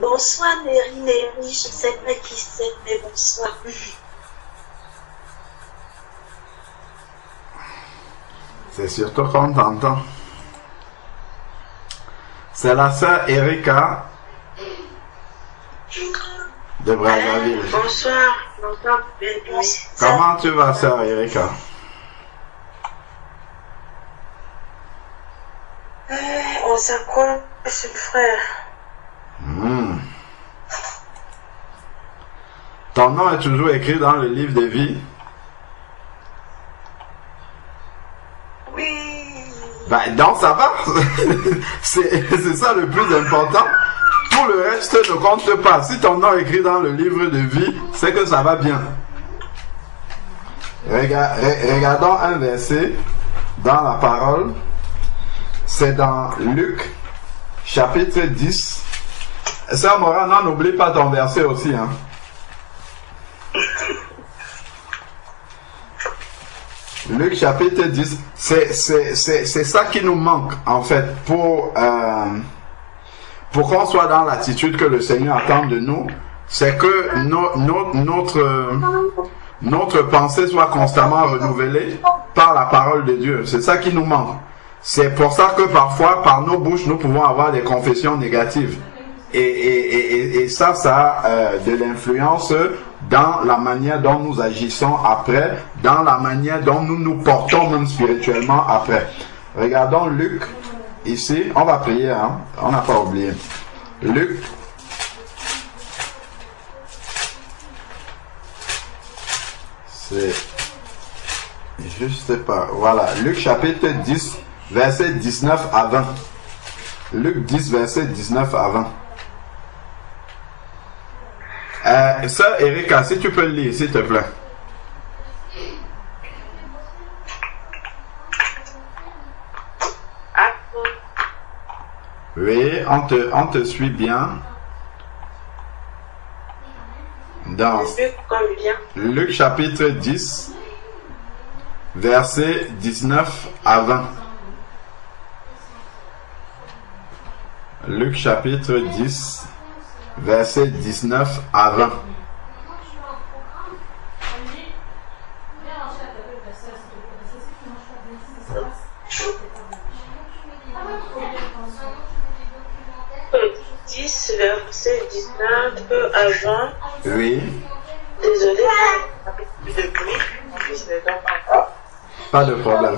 Bonsoir Néri, je sais pas qui c'est, mais bonsoir. C'est surtout qu'on t'entend. C'est la sœur Erika de Brazzaville. Bonsoir. Comment tu vas, sœur Erika? On s'accroche, frère. Ton nom est toujours écrit dans le livre de vie? Oui. Ben, donc ça va. C'est ça le plus important. Tout le reste ne compte pas. Si ton nom est écrit dans le livre de vie, c'est que ça va bien. Regardons un verset dans la parole. C'est dans Luc, chapitre 10. Sœur Mora, n'oublie pas ton verset aussi. Hein. Luc, chapitre 10. C'est ça qui nous manque, en fait, pour qu'on soit dans l'attitude que le Seigneur attend de nous. C'est que notre pensée soit constamment renouvelée par la parole de Dieu. C'est ça qui nous manque. C'est pour ça que parfois, par nos bouches, nous pouvons avoir des confessions négatives. Et ça a de l'influence dans la manière dont nous agissons après, dans la manière dont nous nous portons même spirituellement après. Regardons Luc, ici, on va prier, hein? On n'a pas oublié. Luc, c'est juste pas, voilà, Luc chapitre 10, verset 19 à 20. Luc 10, verset 19 à 20. Sœur Erika, si tu peux le lire, s'il te plaît. Oui, on te suit bien. Dans Luc chapitre 10, verset 19 à 20. Luc chapitre 10, verset 19 à 20. Verset 19 à 20. Oui. Désolé, de bruit. Pas de problème.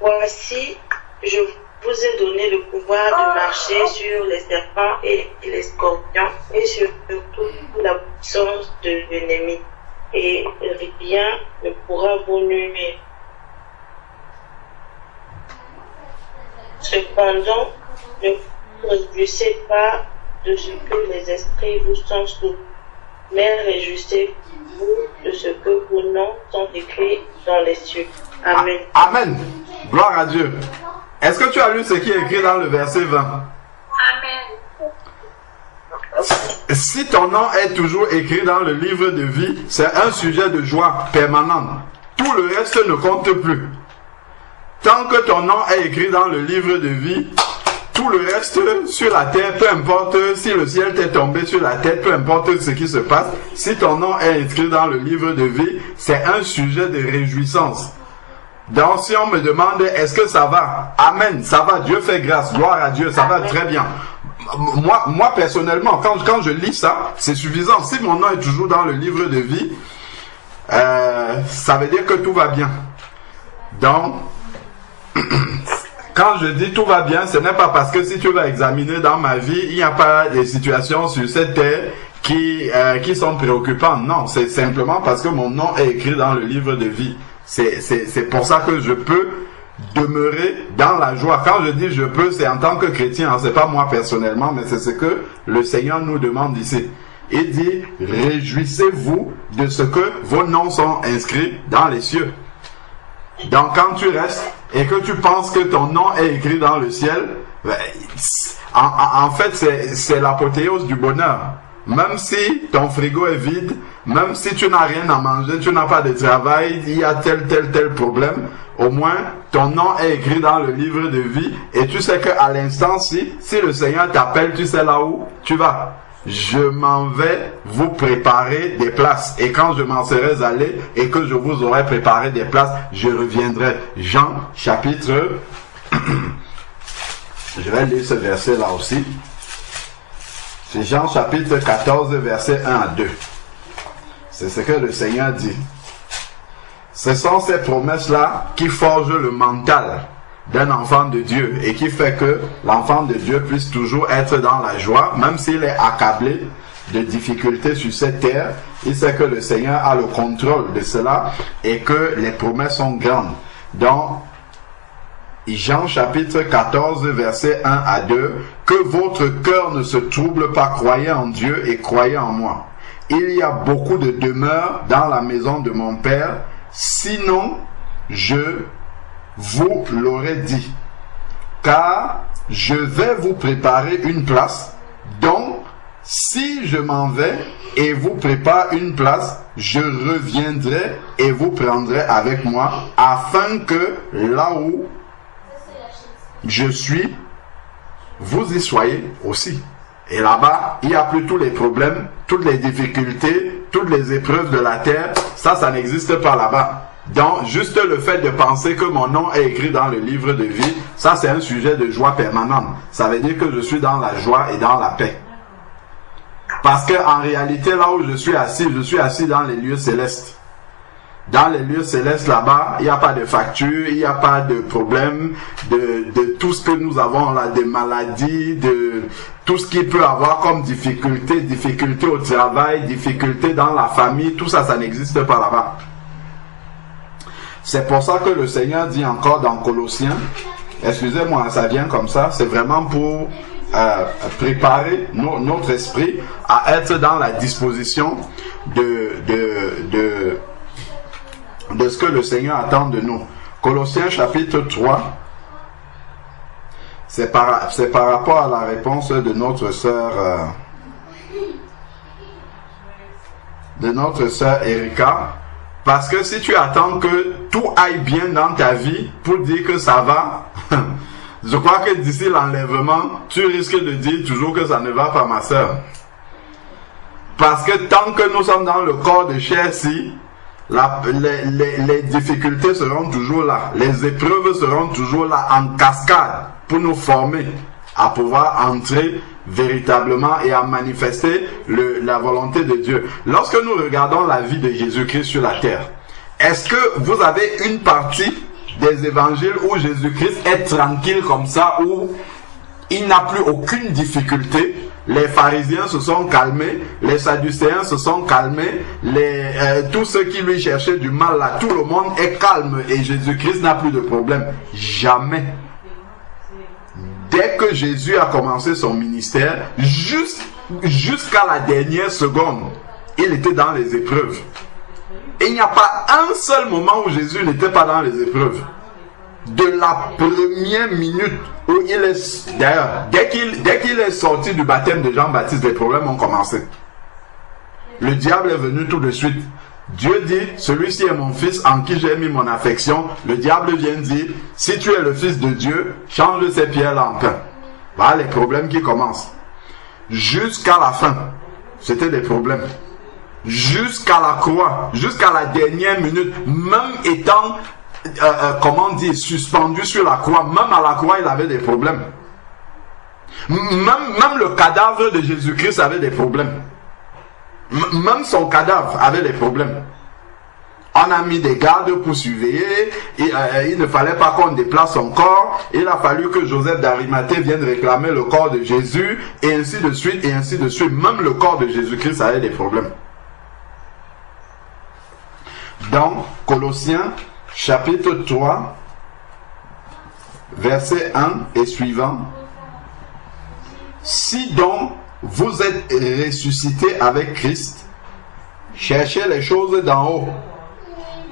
Voici, je vous ai donné le pouvoir de marcher sur les serpents et les scorpions et sur toute la puissance de l'ennemi. Et rien ne pourra vous nuire. Cependant, ne vous réjouissez pas de ce que les esprits vous sont soumis, mais réjouissez-vous de ce que vos noms sont écrits dans les cieux. Amen. Amen. Gloire à Dieu. Est-ce que tu as lu ce qui est écrit dans le verset 20? Amen. Si ton nom est toujours écrit dans le livre de vie, c'est un sujet de joie permanente. Tout le reste ne compte plus. Tant que ton nom est écrit dans le livre de vie, tout le reste sur la terre, peu importe si le ciel t'est tombé sur la tête, peu importe ce qui se passe, si ton nom est écrit dans le livre de vie, c'est un sujet de réjouissance. Donc si on me demande est-ce que ça va, Amen, ça va, Dieu fait grâce, gloire à Dieu, ça va très bien. Moi personnellement, quand je lis ça, c'est suffisant. Si mon nom est toujours dans le livre de vie, ça veut dire que tout va bien. Donc, quand je dis tout va bien, ce n'est pas parce que si tu vas examiner dans ma vie, il n'y a pas des situations sur cette terre qui sont préoccupantes. Non, c'est simplement parce que mon nom est écrit dans le livre de vie. C'est pour ça que je peux demeurer dans la joie. Quand je dis je peux, c'est en tant que chrétien, hein, c'est pas moi personnellement, mais c'est ce que le Seigneur nous demande ici. Il dit, réjouissez-vous de ce que vos noms sont inscrits dans les cieux. Donc quand tu restes et que tu penses que ton nom est écrit dans le ciel, ben, en fait c'est l'apothéose du bonheur. Même si ton frigo est vide, même si tu n'as rien à manger, tu n'as pas de travail, il y a tel problème, au moins ton nom est écrit dans le livre de vie et tu sais qu'à l'instant si le Seigneur t'appelle, tu sais là où tu vas. Je m'en vais vous préparer des places et quand je m'en serai allé et que je vous aurai préparé des places, je reviendrai. Jean chapitre je vais lire ce verset là aussi. C'est Jean chapitre 14 verset 1 à 2. C'est ce que le Seigneur dit. Ce sont ces promesses-là qui forgent le mental d'un enfant de Dieu et qui fait que l'enfant de Dieu puisse toujours être dans la joie, même s'il est accablé de difficultés sur cette terre. Il sait que le Seigneur a le contrôle de cela et que les promesses sont grandes. Dans Jean chapitre 14 verset 1 à 2, que votre cœur ne se trouble pas, croyez en Dieu et croyez en moi. Il y a beaucoup de demeures dans la maison de mon Père, sinon je vous l'aurais dit. Car je vais vous préparer une place, donc si je m'en vais et vous prépare une place, je reviendrai et vous prendrai avec moi, afin que là où je suis, vous y soyez aussi. Et là-bas, il n'y a plus tous les problèmes, toutes les difficultés, toutes les épreuves de la terre. Ça n'existe pas là-bas. Donc, juste le fait de penser que mon nom est écrit dans le livre de vie, ça c'est un sujet de joie permanente. Ça veut dire que je suis dans la joie et dans la paix. Parce qu'en réalité, là où je suis assis dans les lieux célestes. Dans les lieux célestes là-bas, il n'y a pas de facture, il n'y a pas de problème de tout ce que nous avons là, des maladies, de tout ce qu'il peut avoir comme difficulté au travail, difficulté dans la famille, tout ça, ça n'existe pas là-bas. C'est pour ça que le Seigneur dit encore dans Colossiens, excusez-moi, ça vient comme ça, c'est vraiment pour préparer notre esprit à être dans la disposition de ce que le Seigneur attend de nous. Colossiens chapitre 3, c'est par rapport à la réponse de notre sœur Erika. Parce que si tu attends que tout aille bien dans ta vie pour dire que ça va, je crois que d'ici l'enlèvement, tu risques de dire toujours que ça ne va pas, ma sœur. Parce que tant que nous sommes dans le corps de chair-ci, les difficultés seront toujours là, les épreuves seront toujours là en cascade pour nous former à pouvoir entrer véritablement et à manifester la volonté de Dieu. Lorsque nous regardons la vie de Jésus-Christ sur la terre, est-ce que vous avez une partie des évangiles où Jésus-Christ est tranquille comme ça, où il n'a plus aucune difficulté? Les pharisiens se sont calmés, les sadducéens se sont calmés, tous ceux qui lui cherchaient du mal là, tout le monde est calme et Jésus-Christ n'a plus de problème. Jamais. Dès que Jésus a commencé son ministère, jusqu'à la dernière seconde, il était dans les épreuves. Et il n'y a pas un seul moment où Jésus n'était pas dans les épreuves. De la première minute où il est... D'ailleurs, dès qu'il est sorti du baptême de Jean-Baptiste, les problèmes ont commencé. Le diable est venu tout de suite. Dieu dit, celui-ci est mon fils en qui j'ai mis mon affection. Le diable vient dire, si tu es le fils de Dieu, change ces pierres-là en pain. Voilà les problèmes qui commencent. Jusqu'à la fin, c'était des problèmes. Jusqu'à la croix, jusqu'à la dernière minute, même étant, suspendu sur la croix, même à la croix, il avait des problèmes. Même le cadavre de Jésus-Christ avait des problèmes. Même son cadavre avait des problèmes. On a mis des gardes pour surveiller. Il ne fallait pas qu'on déplace son corps. Il a fallu que Joseph d'Arimathée vienne réclamer le corps de Jésus. Et ainsi de suite, et ainsi de suite. Même le corps de Jésus-Christ avait des problèmes. Dans Colossiens chapitre 3, verset 1 et suivant. Si donc vous êtes ressuscité avec Christ, cherchez les choses d'en haut,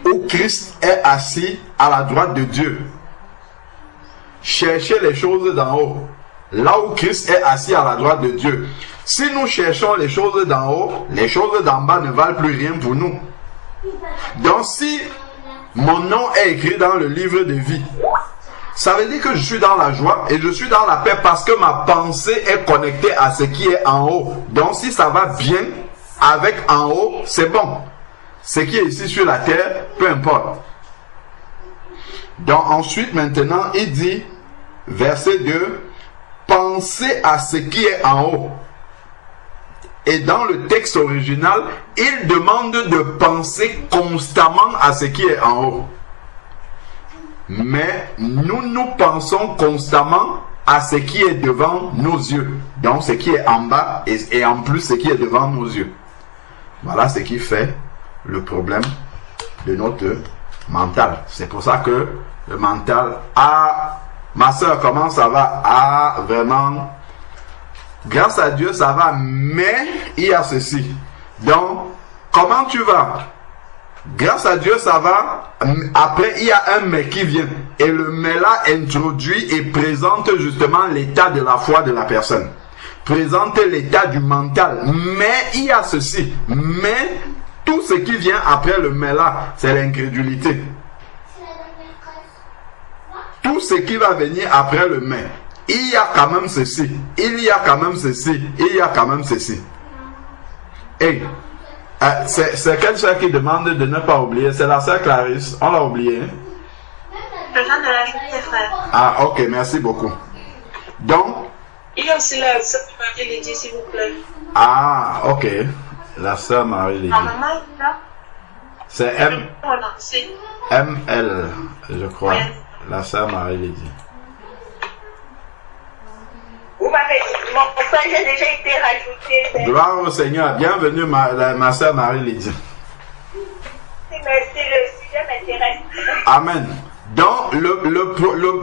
où Christ est assis à la droite de Dieu. Cherchez les choses d'en haut, là où Christ est assis à la droite de Dieu. Si nous cherchons les choses d'en haut, les choses d'en bas ne valent plus rien pour nous. Donc si mon nom est écrit dans le livre de vie. Ça veut dire que je suis dans la joie et je suis dans la paix parce que ma pensée est connectée à ce qui est en haut. Donc si ça va bien avec en haut, c'est bon. Ce qui est ici sur la terre, peu importe. Donc ensuite, maintenant, il dit, verset 2, pensez à ce qui est en haut. Et dans le texte original, il demande de penser constamment à ce qui est en haut. Mais nous pensons constamment à ce qui est devant nos yeux. Donc ce qui est en bas et en plus ce qui est devant nos yeux. Voilà ce qui fait le problème de notre mental. C'est pour ça que le mental, ma soeur, comment ça va? Vraiment, grâce à Dieu, ça va, mais il y a ceci. Donc, comment tu vas? Grâce à Dieu, ça va. Après, il y a un mais qui vient. Et le mais là introduit et présente justement l'état de la foi de la personne. Présente l'état du mental. Mais il y a ceci. Mais tout ce qui vient après le mais là, c'est l'incrédulité. Tout ce qui va venir après le mais. Il y a quand même ceci. Il y a quand même ceci. Il y a quand même ceci. Et c'est quelle soeur qui demande de ne pas oublier? C'est la soeur Clarisse. On l'a oublié. Je viens de l'ajouter, frère. Ah, ok, merci beaucoup. Donc. Il y a aussi la soeur Marie-Lydie, s'il vous plaît. Ah, ok. La soeur Marie-Lydie. Maman, là. C'est ML, je crois. Oui. La soeur Marie-Lydie. Vous m'avez dit, mon frère, j'ai déjà été rajouté. Gloire au Seigneur. Bienvenue, ma soeur Marie-Lydie. Merci, le sujet m'intéresse. Amen. Donc,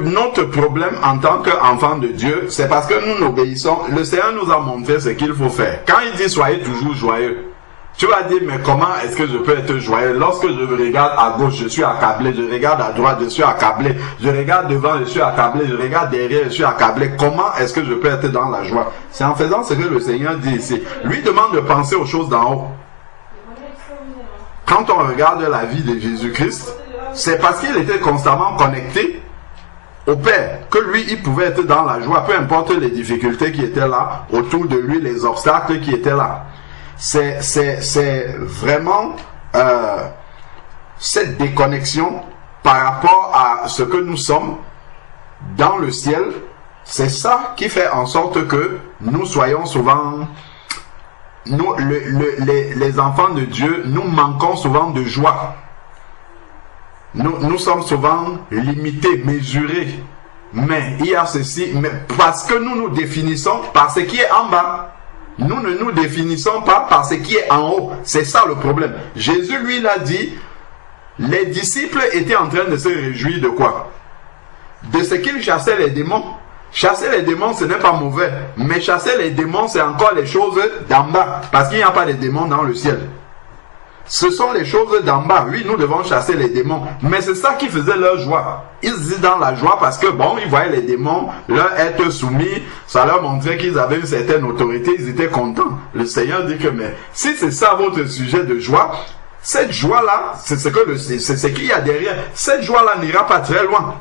notre problème en tant qu'enfant de Dieu, c'est parce que nous n'obéissons. Le Seigneur nous a montré ce qu'il faut faire. Quand il dit soyez toujours joyeux, tu vas dire, mais comment est-ce que je peux être joyeux? Lorsque je regarde à gauche, je suis accablé. Je regarde à droite, je suis accablé. Je regarde devant, je suis accablé. Je regarde derrière, je suis accablé. Comment est-ce que je peux être dans la joie? C'est en faisant ce que le Seigneur dit ici. Lui demande de penser aux choses d'en haut. Quand on regarde la vie de Jésus-Christ, c'est parce qu'il était constamment connecté au Père que lui, il pouvait être dans la joie, peu importe les difficultés qui étaient là, autour de lui, les obstacles qui étaient là. C'est vraiment cette déconnexion par rapport à ce que nous sommes dans le ciel. C'est ça qui fait en sorte que nous soyons souvent, les enfants de Dieu, nous manquons souvent de joie. Nous sommes souvent limités, mesurés. Mais il y a ceci, mais parce que nous nous définissons par ce qui est en bas. Nous ne nous définissons pas par ce qui est en haut. C'est ça le problème. Jésus, lui, l'a dit, les disciples étaient en train de se réjouir de quoi? De ce qu'ils chassaient les démons. Chasser les démons, ce n'est pas mauvais. Mais chasser les démons, c'est encore les choses d'en bas. Parce qu'il n'y a pas de démons dans le ciel. Ce sont les choses d'en bas. Oui, nous devons chasser les démons. Mais c'est ça qui faisait leur joie. Ils étaient dans la joie parce que, bon, ils voyaient les démons leur être soumis. Ça leur montrait qu'ils avaient une certaine autorité. Ils étaient contents. Le Seigneur dit que, mais si c'est ça votre sujet de joie, cette joie-là, c'est ce qu'il y a derrière. Cette joie-là n'ira pas très loin.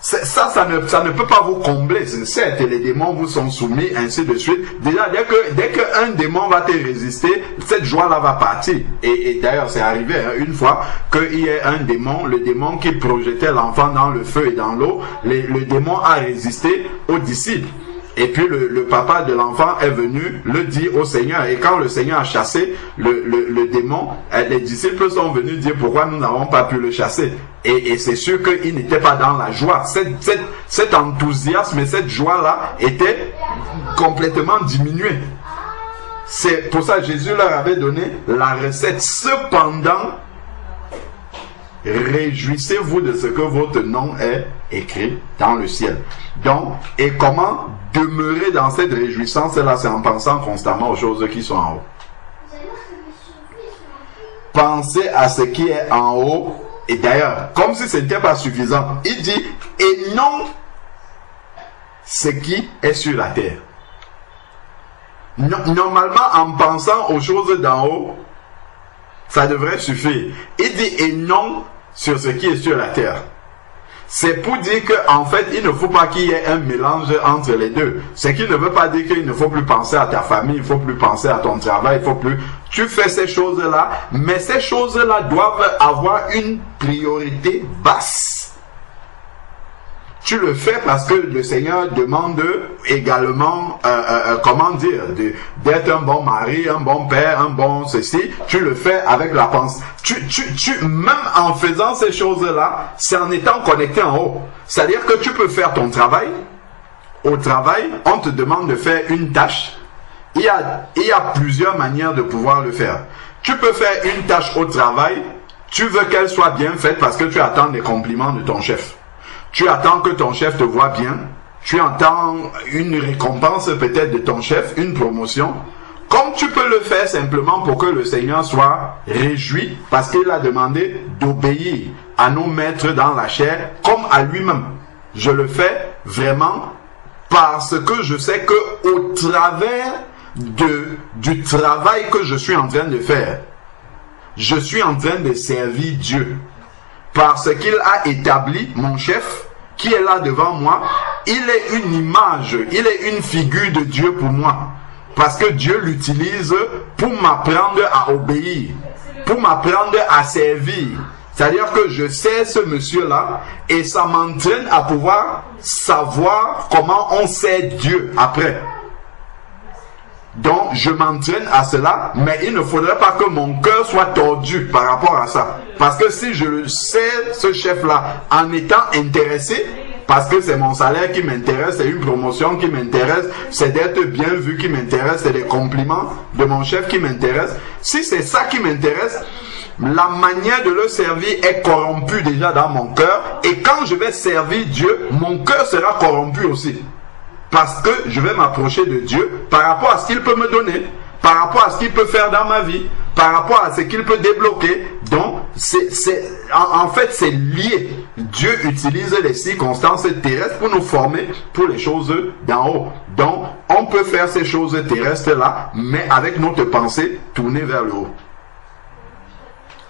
Ça ne peut pas vous combler. Certes, les démons vous sont soumis, ainsi de suite. Déjà, dès qu'un démon va te résister, cette joie-là va partir. Et d'ailleurs, c'est arrivé une fois qu'il y ait un démon, le démon qui projetait l'enfant dans le feu et dans l'eau, le démon a résisté aux disciples. Et puis le papa de l'enfant est venu le dire au Seigneur. Et quand le Seigneur a chassé le démon, les disciples sont venus dire pourquoi nous n'avons pas pu le chasser. Et c'est sûr qu'ils n'étaient pas dans la joie. Cet enthousiasme et cette joie-là étaient complètement diminués. C'est pour ça que Jésus leur avait donné la recette. Cependant, réjouissez-vous de ce que votre nom est écrit dans le ciel. Donc, et comment demeurer dans cette réjouissance-là, c'est en pensant constamment aux choses qui sont en haut. Pensez à ce qui est en haut. Et d'ailleurs, comme si ce n'était pas suffisant, il dit, et non ce qui est sur la terre. Normalement, en pensant aux choses d'en haut, ça devrait suffire. Il dit, et non sur ce qui est sur la terre. C'est pour dire qu'en fait, il ne faut pas qu'il y ait un mélange entre les deux. Ce qui ne veut pas dire qu'il ne faut plus penser à ta famille, il ne faut plus penser à ton travail, il faut plus... Tu fais ces choses-là, mais ces choses-là doivent avoir une priorité basse. Tu le fais parce que le Seigneur demande également, comment dire, d'être un bon mari, un bon père, un bon ceci. Tu le fais avec la pensée. Même en faisant ces choses-là, c'est en étant connecté en haut. C'est-à-dire que tu peux faire ton travail. Au travail, on te demande de faire une tâche. Il y a plusieurs manières de pouvoir le faire. Tu peux faire une tâche au travail. Tu veux qu'elle soit bien faite parce que tu attends des compliments de ton chef. Tu attends que ton chef te voit bien. Tu attends une récompense peut-être de ton chef, une promotion. Comme tu peux le faire simplement pour que le Seigneur soit réjoui parce qu'il a demandé d'obéir à nos maîtres dans la chair comme à lui-même. Je le fais vraiment parce que je sais que au travers du travail que je suis en train de faire, je suis en train de servir Dieu. Parce qu'il a établi mon chef qui est là devant moi, il est une image, il est une figure de Dieu pour moi. Parce que Dieu l'utilise pour m'apprendre à obéir, pour m'apprendre à servir. C'est-à-dire que je sais ce monsieur-là et ça m'entraîne à pouvoir savoir comment on sert Dieu après. Donc, je m'entraîne à cela, mais il ne faudrait pas que mon cœur soit tordu par rapport à ça. Parce que si je le sais, ce chef-là, en étant intéressé, parce que c'est mon salaire qui m'intéresse, c'est une promotion qui m'intéresse, c'est d'être bien vu qui m'intéresse, c'est des compliments de mon chef qui m'intéresse. Si c'est ça qui m'intéresse, la manière de le servir est corrompue déjà dans mon cœur. Et quand je vais servir Dieu, mon cœur sera corrompu aussi. Parce que je vais m'approcher de Dieu par rapport à ce qu'il peut me donner, par rapport à ce qu'il peut faire dans ma vie, par rapport à ce qu'il peut débloquer. Donc, en fait, c'est lié. Dieu utilise les circonstances terrestres pour nous former pour les choses d'en haut. Donc, on peut faire ces choses terrestres-là, mais avec notre pensée tournée vers le haut.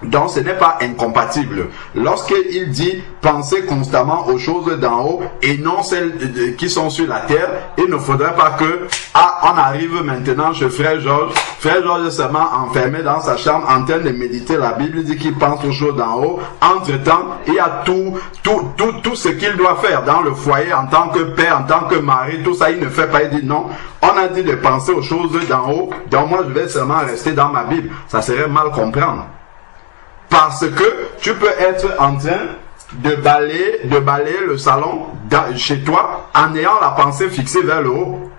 Donc ce n'est pas incompatible. Lorsqu'il dit pensez constamment aux choses d'en haut et non celles qui sont sur la terre, il ne faudrait pas que on arrive maintenant chez Frère Georges. Frère Georges est seulement enfermé dans sa chambre en train de méditer la Bible. Il dit qu'il pense aux choses d'en haut. Entre-temps, il y a tout ce qu'il doit faire dans le foyer en tant que père, en tant que mari. Tout ça, il ne fait pas. Il dit non. On a dit de penser aux choses d'en haut. Donc moi, je vais seulement rester dans ma Bible. Ça serait mal comprendre. Parce que tu peux être en train de balayer le salon chez toi en ayant la pensée fixée vers le haut.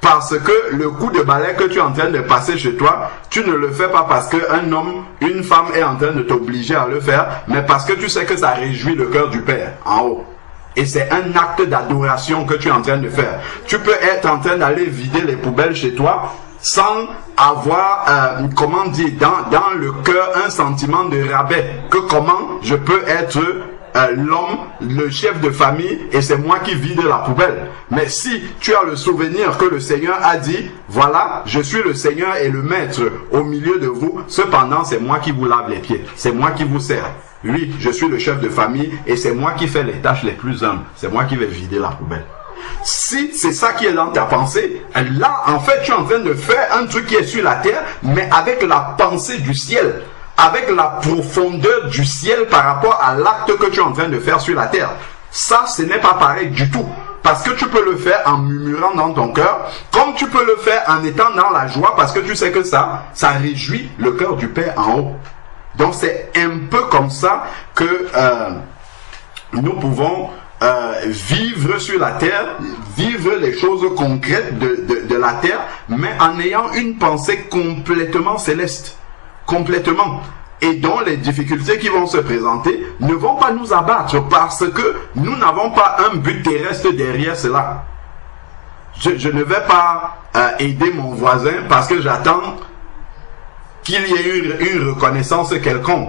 Parce que le coup de balai que tu es en train de passer chez toi, tu ne le fais pas parce qu'un homme, une femme est en train de t'obliger à le faire, mais parce que tu sais que ça réjouit le cœur du Père en haut. Et c'est un acte d'adoration que tu es en train de faire. Tu peux être en train d'aller vider les poubelles chez toi sans avoir, comment dire, dans le cœur un sentiment de rabais, que comment je peux être l'homme, le chef de famille, et c'est moi qui vide la poubelle. Mais si tu as le souvenir que le Seigneur a dit, voilà, je suis le Seigneur et le Maître au milieu de vous, cependant c'est moi qui vous lave les pieds, c'est moi qui vous sers. Oui, je suis le chef de famille et c'est moi qui fais les tâches les plus humbles, c'est moi qui vais vider la poubelle. Si c'est ça qui est dans ta pensée, là, en fait, tu es en train de faire un truc qui est sur la terre, mais avec la pensée du ciel, avec la profondeur du ciel par rapport à l'acte que tu es en train de faire sur la terre. Ça, ce n'est pas pareil du tout. Parce que tu peux le faire en murmurant dans ton cœur, comme tu peux le faire en étant dans la joie, parce que tu sais que ça réjouit le cœur du Père en haut. Donc, c'est un peu comme ça que nous pouvons vivre sur la terre, vivre les choses concrètes de la terre, mais en ayant une pensée complètement céleste, complètement, et dont les difficultés qui vont se présenter ne vont pas nous abattre parce que nous n'avons pas un but terrestre derrière cela. Je ne vais pas aider mon voisin parce que j'attends qu'il y ait une reconnaissance quelconque.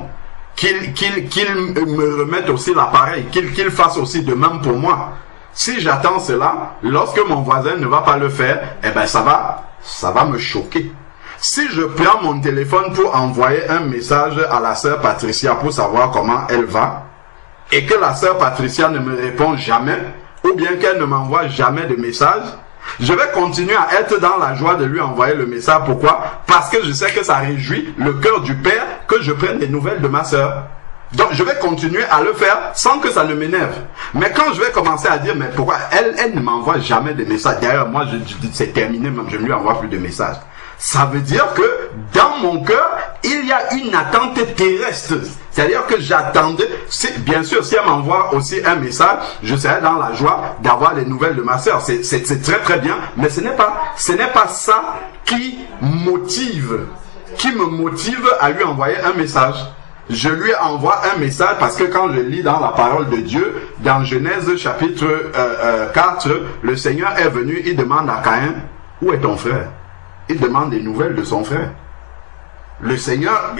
Qu'il me remette aussi l'appareil, qu'il fasse aussi de même pour moi. Si j'attends cela, lorsque mon voisin ne va pas le faire, eh ben ça va me choquer. Si je prends mon téléphone pour envoyer un message à la sœur Patricia pour savoir comment elle va, et que la sœur Patricia ne me répond jamais, ou bien qu'elle ne m'envoie jamais de message, je vais continuer à être dans la joie de lui envoyer le message. Pourquoi? Parce que je sais que ça réjouit le cœur du Père que je prenne des nouvelles de ma sœur. Donc je vais continuer à le faire sans que ça ne m'énerve. Mais quand je vais commencer à dire, mais pourquoi elle ne m'envoie jamais de messages, d'ailleurs moi je dis c'est terminé, même je ne lui envoie plus de messages. Ça veut dire que dans mon cœur, il y a une attente terrestre. C'est-à-dire que j'attendais, bien sûr, si elle m'envoie aussi un message, je serai dans la joie d'avoir les nouvelles de ma sœur. C'est très très bien, mais ce n'est pas ça qui me motive à lui envoyer un message. Je lui envoie un message parce que quand je lis dans la parole de Dieu, dans Genèse chapitre 4, le Seigneur est venu, il demande à Caïn, où est ton frère? Il demande des nouvelles de son frère. Le Seigneur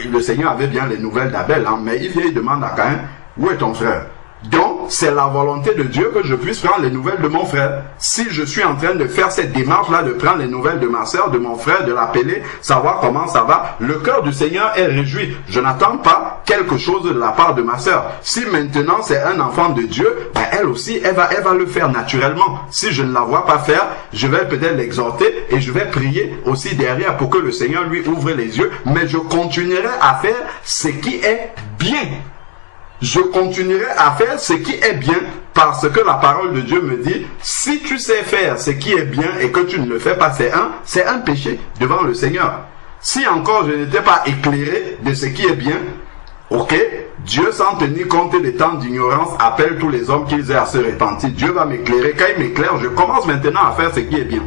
avait bien les nouvelles d'Abel, hein, mais il vient et demande à Caïn, où est ton frère? Donc, c'est la volonté de Dieu que je puisse prendre les nouvelles de mon frère. Si je suis en train de faire cette démarche-là, de prendre les nouvelles de ma soeur, de mon frère, de l'appeler, savoir comment ça va, le cœur du Seigneur est réjoui. Je n'attends pas quelque chose de la part de ma soeur. Si maintenant c'est un enfant de Dieu, ben elle aussi, elle va le faire naturellement. Si je ne la vois pas faire, je vais peut-être l'exhorter et je vais prier aussi derrière pour que le Seigneur lui ouvre les yeux. Mais je continuerai à faire ce qui est bien. Je continuerai à faire ce qui est bien parce que la parole de Dieu me dit, si tu sais faire ce qui est bien et que tu ne le fais pas, c'est un péché devant le Seigneur. Si encore je n'étais pas éclairé de ce qui est bien, ok, Dieu sans tenir compte des temps d'ignorance appelle tous les hommes qu'ils aient à se repentir. Dieu va m'éclairer. Quand il m'éclaire, je commence maintenant à faire ce qui est bien.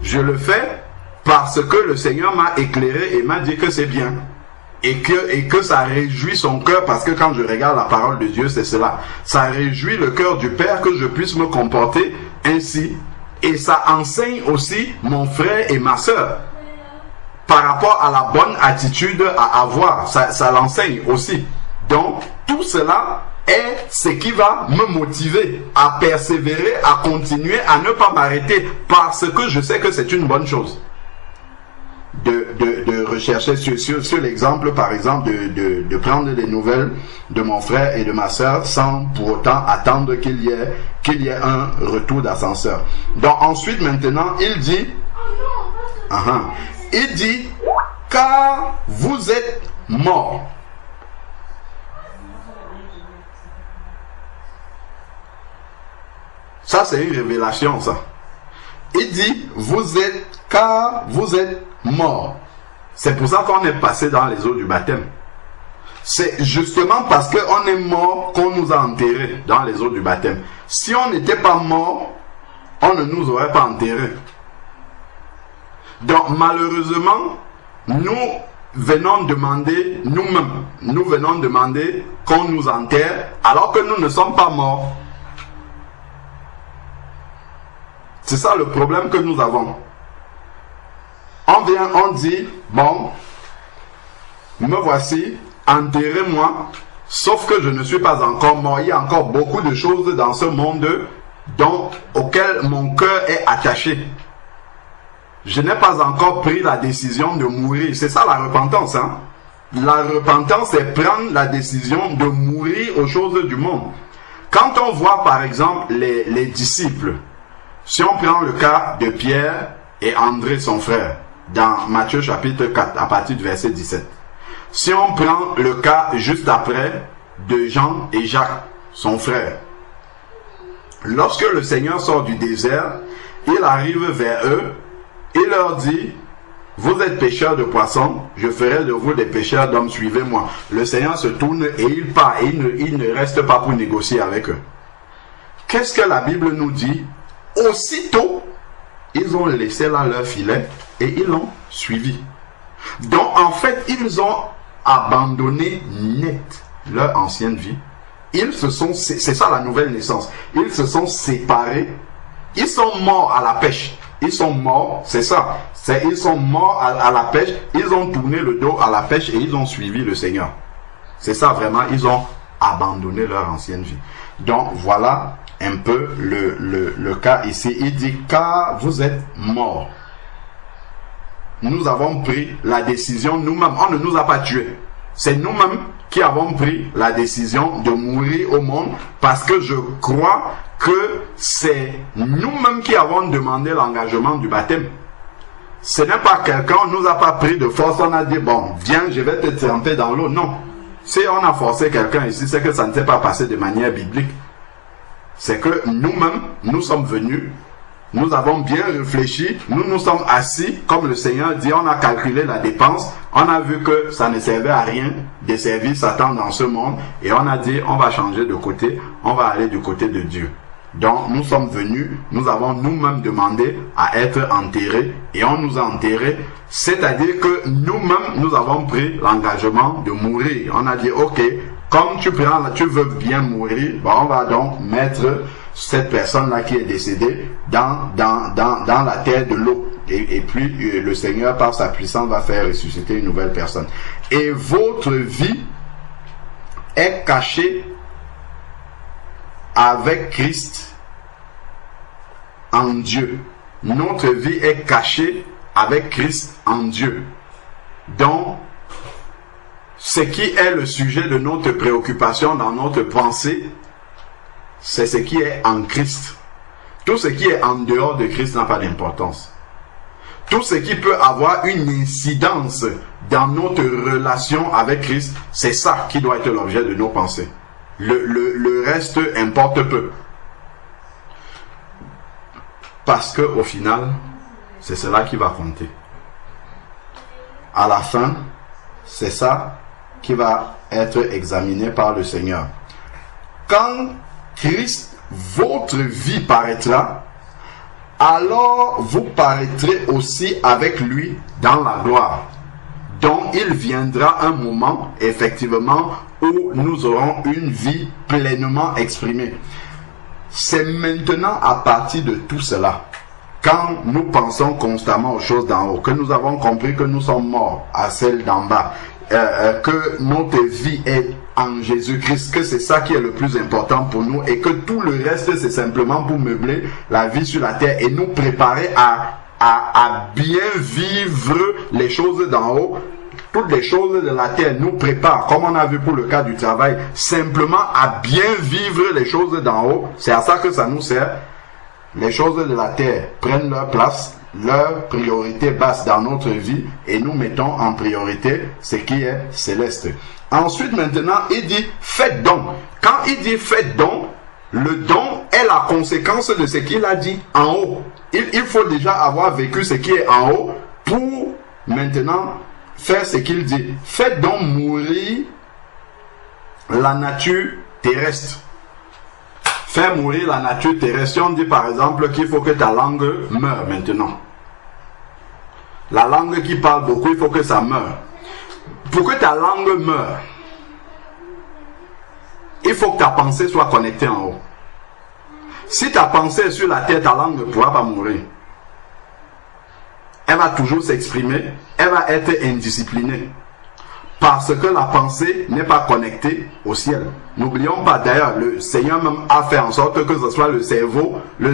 Je le fais parce que le Seigneur m'a éclairé et m'a dit que c'est bien. Et que ça réjouit son cœur, parce que quand je regarde la parole de Dieu, c'est cela. Ça réjouit le cœur du Père que je puisse me comporter ainsi. Et ça enseigne aussi mon frère et ma sœur par rapport à la bonne attitude à avoir. Ça l'enseigne aussi. Donc, tout cela est ce qui va me motiver à persévérer, à continuer, à ne pas m'arrêter, parce que je sais que c'est une bonne chose. De rechercher sur l'exemple, par exemple, de prendre des nouvelles de mon frère et de ma soeur sans pour autant attendre qu'il y ait un retour d'ascenseur. Donc ensuite, maintenant, il dit, car vous êtes morts. Ça, c'est une révélation, ça. Il dit, car vous êtes morts. C'est pour ça qu'on est passé dans les eaux du baptême. C'est justement parce qu'on est mort qu'on nous a enterrés dans les eaux du baptême. Si on n'était pas mort, on ne nous aurait pas enterrés. Donc malheureusement, nous venons demander qu'on nous enterre alors que nous ne sommes pas morts. C'est ça le problème que nous avons. On dit, bon, me voici, enterrez-moi, sauf que je ne suis pas encore mort. Il y a encore beaucoup de choses dans ce monde auxquelles mon cœur est attaché. Je n'ai pas encore pris la décision de mourir. C'est ça la repentance, hein? La repentance, c'est prendre la décision de mourir aux choses du monde. Quand on voit par exemple les disciples, si on prend le cas de Pierre et André, son frère, dans Matthieu chapitre 4, à partir du verset 17. Si on prend le cas juste après de Jean et Jacques, son frère, lorsque le Seigneur sort du désert, il arrive vers eux, il leur dit, vous êtes pêcheurs de poissons, je ferai de vous des pêcheurs d'hommes, suivez-moi. Le Seigneur se tourne et il part, et il ne reste pas pour négocier avec eux. Qu'est-ce que la Bible nous dit? Aussitôt, ils ont laissé là leur filet et ils l'ont suivi. Donc en fait, ils ont abandonné net leur ancienne vie. C'est ça la nouvelle naissance. Ils se sont séparés. Ils sont morts à la pêche. Ils sont morts, c'est ça. Ils sont morts à la pêche. Ils ont tourné le dos à la pêche et ils ont suivi le Seigneur. C'est ça vraiment. Ils ont abandonné leur ancienne vie. Donc voilà un peu le cas ici. Il dit, car vous êtes morts. nous avons pris la décision nous-mêmes. On ne nous a pas tués. C'est nous-mêmes qui avons pris la décision de mourir au monde parce que je crois que c'est nous-mêmes qui avons demandé l'engagement du baptême. Ce n'est pas quelqu'un, on ne nous a pas pris de force, on a dit, bon, viens, je vais te tremper dans l'eau. Non. Si on a forcé quelqu'un ici, c'est que ça ne s'est pas passé de manière biblique. C'est que nous-mêmes, nous sommes venus, nous avons bien réfléchi, nous nous sommes assis, comme le Seigneur dit, on a calculé la dépense, on a vu que ça ne servait à rien de servir Satan dans ce monde, et on a dit, on va changer de côté, on va aller du côté de Dieu. Donc nous sommes venus, nous avons nous-mêmes demandé à être enterrés, et on nous a enterrés, c'est-à-dire que nous-mêmes, nous avons pris l'engagement de mourir. On a dit, ok, comme tu veux bien mourir, bon, on va donc mettre cette personne-là qui est décédée dans la terre de l'eau. Et puis le Seigneur, par sa puissance, va faire ressusciter une nouvelle personne. Et votre vie est cachée avec Christ en Dieu. Notre vie est cachée avec Christ en Dieu. Donc, ce qui est le sujet de notre préoccupation dans notre pensée, c'est ce qui est en Christ. Tout ce qui est en dehors de Christ n'a pas d'importance. Tout ce qui peut avoir une incidence dans notre relation avec Christ, c'est ça qui doit être l'objet de nos pensées. Le reste importe peu. Parce que au final, c'est cela qui va compter. À la fin, c'est ça qui va être examiné par le Seigneur. Quand Christ, votre vie paraîtra, alors vous paraîtrez aussi avec lui dans la gloire. Donc il viendra un moment, effectivement, où nous aurons une vie pleinement exprimée. C'est maintenant à partir de tout cela, quand nous pensons constamment aux choses d'en haut, que nous avons compris que nous sommes morts à celles d'en bas, que notre vie est en Jésus-Christ, que c'est ça qui est le plus important pour nous et que tout le reste c'est simplement pour meubler la vie sur la terre et nous préparer à bien vivre les choses d'en haut. Toutes les choses de la terre nous préparent, comme on a vu pour le cas du travail, simplement à bien vivre les choses d'en haut. C'est à ça que ça nous sert. Les choses de la terre prennent leur place, leur priorité basse dans notre vie et nous mettons en priorité ce qui est céleste. Ensuite, maintenant, il dit faites donc. Quand il dit faites donc, le don est la conséquence de ce qu'il a dit en haut. Il faut déjà avoir vécu ce qui est en haut pour maintenant faire ce qu'il dit. Faites donc mourir la nature terrestre. Faire mourir la nature terrestre. Si on dit par exemple qu'il faut que ta langue meure maintenant. La langue qui parle beaucoup, il faut que ça meure. Pour que ta langue meure, il faut que ta pensée soit connectée en haut. Si ta pensée est sur la terre, ta langue ne pourra pas mourir. Elle va toujours s'exprimer, elle va être indisciplinée. Parce que la pensée n'est pas connectée au ciel. N'oublions pas d'ailleurs, le Seigneur même a fait en sorte que ce soit le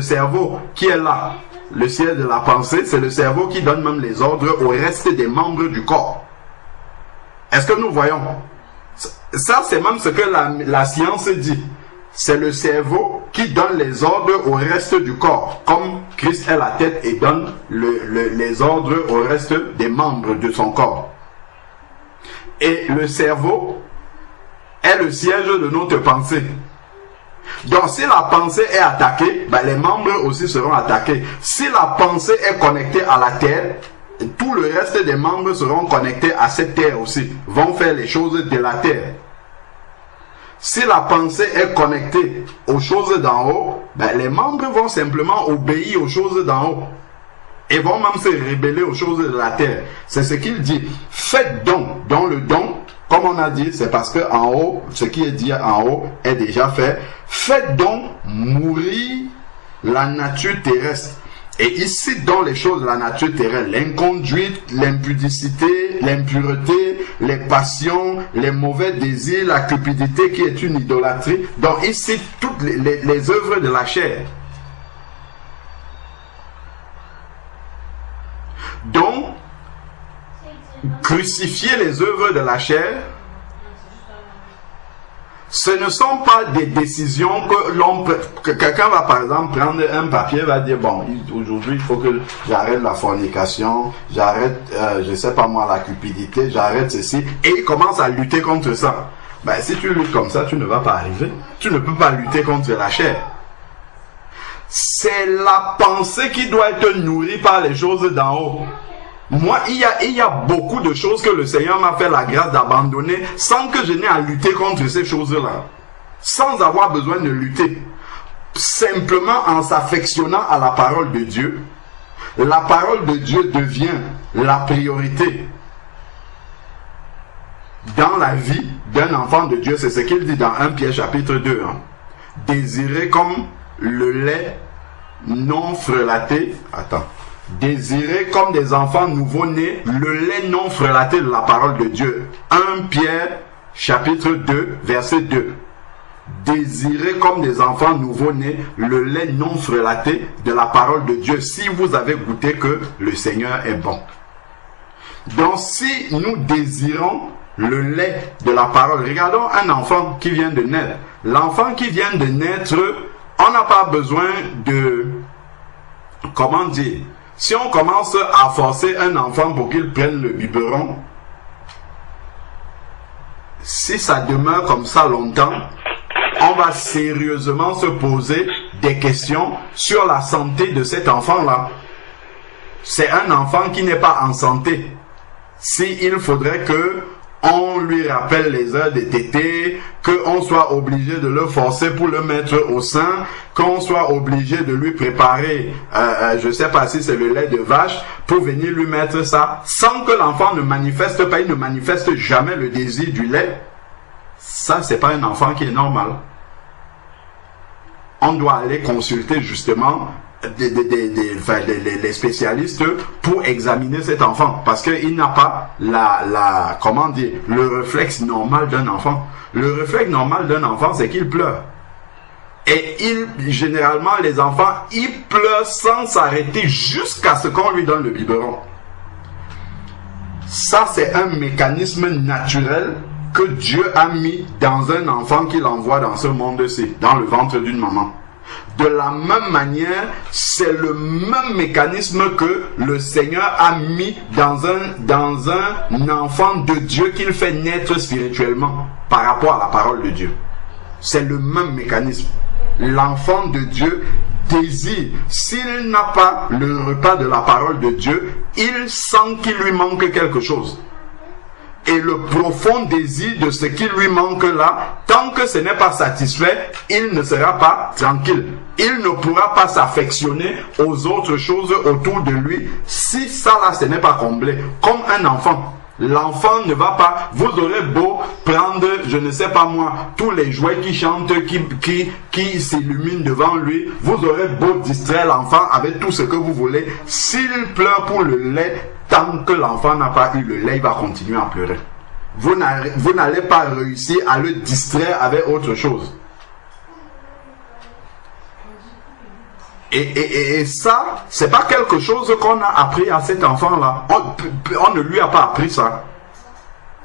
cerveau qui est là. Le ciel de la pensée, c'est le cerveau qui donne même les ordres au reste des membres du corps. Est-ce que nous voyons? Ça, c'est même ce que la science dit. C'est le cerveau qui donne les ordres au reste du corps. Comme Christ est la tête et donne les ordres au reste des membres de son corps. Et le cerveau est le siège de notre pensée. Donc si la pensée est attaquée, les membres aussi seront attaqués. Si la pensée est connectée à la terre, tout le reste des membres seront connectés à cette terre aussi, vont faire les choses de la terre. Si la pensée est connectée aux choses d'en haut, les membres vont simplement obéir aux choses d'en haut. Et vont même se rébeller aux choses de la terre. C'est ce qu'il dit. Faites donc. Dans le don, comme on a dit, c'est parce que en haut, ce qui est dit en haut est déjà fait. Faites donc mourir la nature terrestre. Et ici, dans les choses de la nature terrestre, l'inconduite, l'impudicité, l'impureté, les passions, les mauvais désirs, la cupidité qui est une idolâtrie. Donc ici, toutes les œuvres de la chair. Donc, crucifier les œuvres de la chair, ce ne sont pas des décisions que quelqu'un va par exemple prendre un papier, va dire bon, aujourd'hui il faut que j'arrête la fornication, j'arrête, je sais pas moi, la cupidité, j'arrête ceci, et il commence à lutter contre ça. Ben, si tu luttes comme ça, tu ne vas pas arriver. Tu ne peux pas lutter contre la chair. C'est la pensée qui doit être nourrie par les choses d'en haut. Moi, il y a beaucoup de choses que le Seigneur m'a fait la grâce d'abandonner sans que je n'ai à lutter contre ces choses-là. Sans avoir besoin de lutter. Simplement en s'affectionnant à la parole de Dieu. La parole de Dieu devient la priorité dans la vie d'un enfant de Dieu. C'est ce qu'il dit dans 1 Pierre chapitre 2. Hein. Désirez comme le lait non frelaté. Désirez comme des enfants nouveau-nés le lait non frelaté de la parole de Dieu. 1 Pierre chapitre 2 verset 2. Désirez comme des enfants nouveau-nés le lait non frelaté de la parole de Dieu, si vous avez goûté que le Seigneur est bon. Donc si nous désirons le lait de la parole, regardons un enfant qui vient de naître. L'enfant qui vient de naître, on n'a pas besoin de... Comment dire? Si on commence à forcer un enfant pour qu'il prenne le biberon, si ça demeure comme ça longtemps, on va sérieusement se poser des questions sur la santé de cet enfant-là. C'est un enfant qui n'est pas en santé. S'il faudrait que on lui rappelle les heures de tétée, qu'on soit obligé de le forcer pour le mettre au sein, qu'on soit obligé de lui préparer, je ne sais pas si c'est le lait de vache, pour venir lui mettre ça, sans que l'enfant ne manifeste pas, il ne manifeste jamais le désir du lait. Ça, c'est pas un enfant qui est normal. On doit aller consulter justement les spécialistes pour examiner cet enfant, parce qu'il n'a pas comment dire, le réflexe normal d'un enfant. Le réflexe normal d'un enfant, c'est qu'il pleure. Et généralement, les enfants, ils pleurent sans s'arrêter jusqu'à ce qu'on lui donne le biberon. Ça, c'est un mécanisme naturel que Dieu a mis dans un enfant qu'il envoie dans ce monde-ci, dans le ventre d'une maman. De la même manière, c'est le même mécanisme que le Seigneur a mis dans un enfant de Dieu qu'il fait naître spirituellement par rapport à la parole de Dieu. C'est le même mécanisme. L'enfant de Dieu désire, s'il n'a pas le repas de la parole de Dieu, il sent qu'il lui manque quelque chose. Et le profond désir de ce qui lui manque là, tant que ce n'est pas satisfait, il ne sera pas tranquille. Il ne pourra pas s'affectionner aux autres choses autour de lui si ça là, ce n'est pas comblé. Comme un enfant. L'enfant ne va pas, vous aurez beau prendre, je ne sais pas moi, tous les jouets qui chantent, qui s'illuminent devant lui, vous aurez beau distraire l'enfant avec tout ce que vous voulez. S'il pleure pour le lait, tant que l'enfant n'a pas eu le lait, il va continuer à pleurer. Vous n'allez pas réussir à le distraire avec autre chose. Et ça, c'est pas quelque chose qu'on a appris à cet enfant-là. On ne lui a pas appris ça.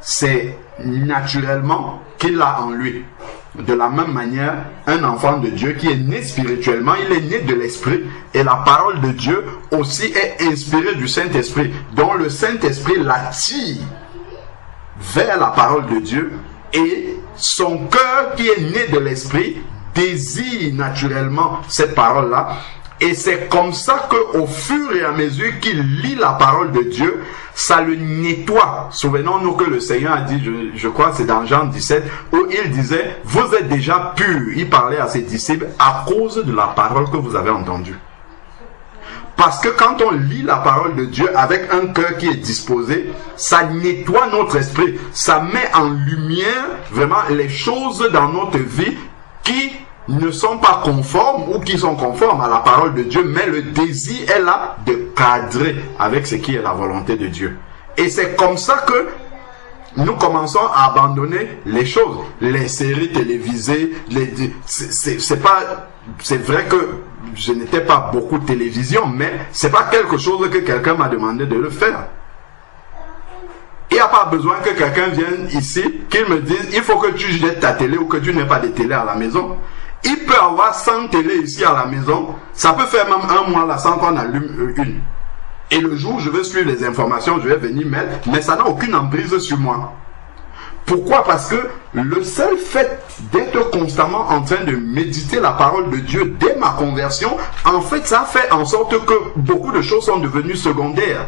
C'est naturellement qu'il l'a en lui. De la même manière, un enfant de Dieu qui est né spirituellement, il est né de l'Esprit. Et la parole de Dieu aussi est inspirée du Saint-Esprit. Donc le Saint-Esprit l'attire vers la parole de Dieu. Et son cœur qui est né de l'Esprit désire naturellement cette parole-là. Et c'est comme ça qu'au fur et à mesure qu'il lit la parole de Dieu, ça le nettoie. Souvenons-nous que le Seigneur a dit, je crois que c'est dans Jean 17, où il disait, vous êtes déjà purs. Il parlait à ses disciples à cause de la parole que vous avez entendue. Parce que quand on lit la parole de Dieu avec un cœur qui est disposé, ça nettoie notre esprit. Ça met en lumière vraiment les choses dans notre vie qui ne sont pas conformes ou qui sont conformes à la parole de Dieu, mais le désir est là de cadrer avec ce qui est la volonté de Dieu. Et c'est comme ça que nous commençons à abandonner les choses, les séries télévisées, c'est vrai que je n'étais pas beaucoup de télévision, mais c'est pas quelque chose que quelqu'un m'a demandé de le faire. Il n'y a pas besoin que quelqu'un vienne ici, qu'il me dise, il faut que tu jettes ta télé ou que tu n'aies pas de télé à la maison. Il peut avoir 100 télés ici à la maison, ça peut faire même un mois là sans qu'on allume une. Et le jour où je veux suivre les informations, je vais venir mettre, mais ça n'a aucune emprise sur moi. Pourquoi? Parce que le seul fait d'être constamment en train de méditer la parole de Dieu dès ma conversion, en fait, ça fait en sorte que beaucoup de choses sont devenues secondaires.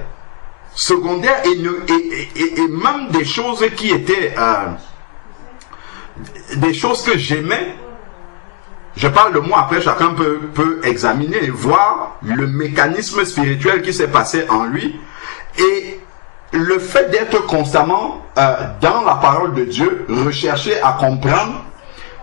Secondaires et même des choses qui étaient... des choses que j'aimais. Je parle de moi, après chacun peut examiner et voir le mécanisme spirituel qui s'est passé en lui. Et le fait d'être constamment dans la parole de Dieu, rechercher à comprendre,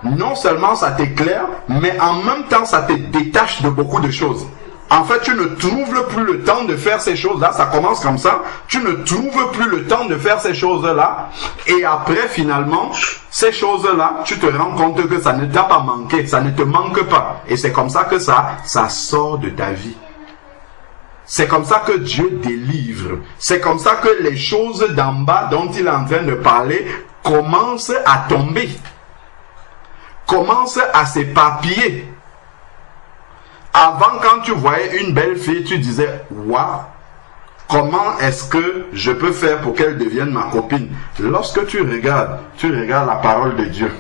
non seulement ça t'éclaire, mais en même temps ça te détache de beaucoup de choses. En fait, tu ne trouves plus le temps de faire ces choses-là. Ça commence comme ça. Tu ne trouves plus le temps de faire ces choses-là. Et après, finalement, ces choses-là, tu te rends compte que ça ne t'a pas manqué. Ça ne te manque pas. Et c'est comme ça que ça sort de ta vie. C'est comme ça que Dieu délivre. C'est comme ça que les choses d'en bas dont il est en train de parler commencent à tomber. Commencent à s'éparpiller. Avant, quand tu voyais une belle fille, tu disais, waouh, comment est-ce que je peux faire pour qu'elle devienne ma copine? Lorsque tu regardes la parole de Dieu.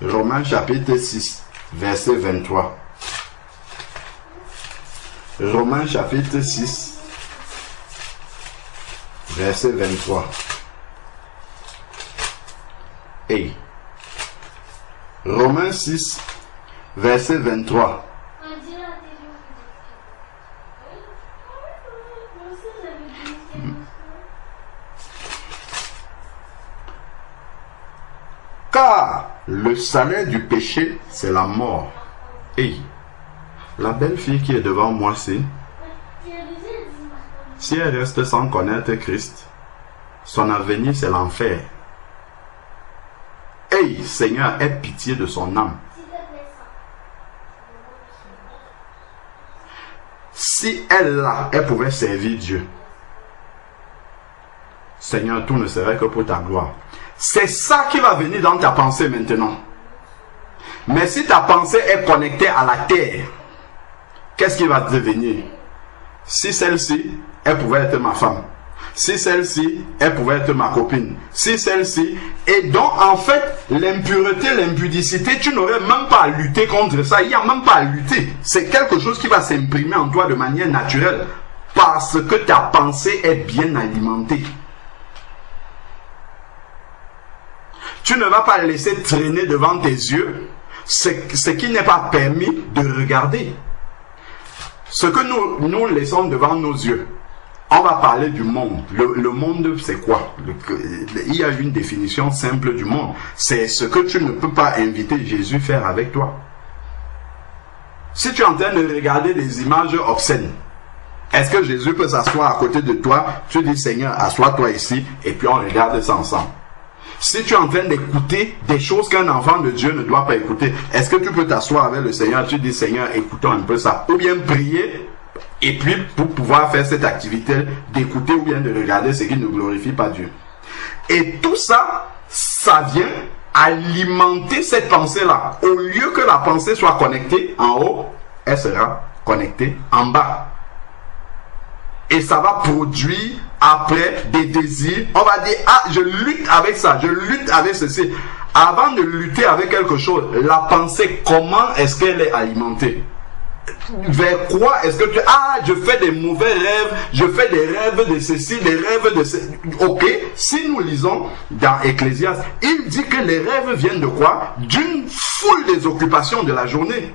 Romains chapitre 6, verset 23. Romains chapitre 6, verset 23. Hey. Romains 6, verset 23. Car le salaire du péché, c'est la mort. Et la belle fille qui est devant moi, c'est, si elle reste sans connaître Christ, son avenir, c'est l'enfer. Hey, Seigneur, aie pitié de son âme. Si elle, là, elle pouvait servir Dieu, Seigneur, tout ne serait que pour ta gloire. C'est ça qui va venir dans ta pensée maintenant. Mais si ta pensée est connectée à la terre, qu'est-ce qui va devenir? Si celle-ci, elle pouvait être ma femme. Si celle-ci, elle pouvait être ma copine. Si celle-ci... Et donc, en fait, l'impureté, l'impudicité, tu n'aurais même pas à lutter contre ça. Il n'y a même pas à lutter. C'est quelque chose qui va s'imprimer en toi de manière naturelle. Parce que ta pensée est bien alimentée. Tu ne vas pas laisser traîner devant tes yeux ce qui n'est pas permis de regarder. Ce que nous laissons devant nos yeux. On va parler du monde. Le monde, c'est quoi? Il y a une définition simple du monde. C'est ce que tu ne peux pas inviter Jésus à faire avec toi. Si tu es en train de regarder des images obscènes, est-ce que Jésus peut s'asseoir à côté de toi? Tu dis, Seigneur, assois-toi ici, et puis on regarde ça ensemble. Si tu es en train d'écouter des choses qu'un enfant de Dieu ne doit pas écouter, est-ce que tu peux t'asseoir avec le Seigneur? Tu dis, Seigneur, écoutons un peu ça. Ou bien prier. Et puis, pour pouvoir faire cette activité d'écouter ou bien de regarder ce qui ne glorifie pas Dieu. Et tout ça, ça vient alimenter cette pensée-là. Au lieu que la pensée soit connectée en haut, elle sera connectée en bas. Et ça va produire après des désirs. On va dire, ah, je lutte avec ça, je lutte avec ceci. Avant de lutter avec quelque chose, la pensée, comment est-ce qu'elle est alimentée? Vers quoi est-ce que tu... Ah, je fais des mauvais rêves, je fais des rêves de ceci, des rêves de ceci. Ok, si nous lisons dans Ecclésiaste, il dit que les rêves viennent de quoi? D'une foule des occupations de la journée.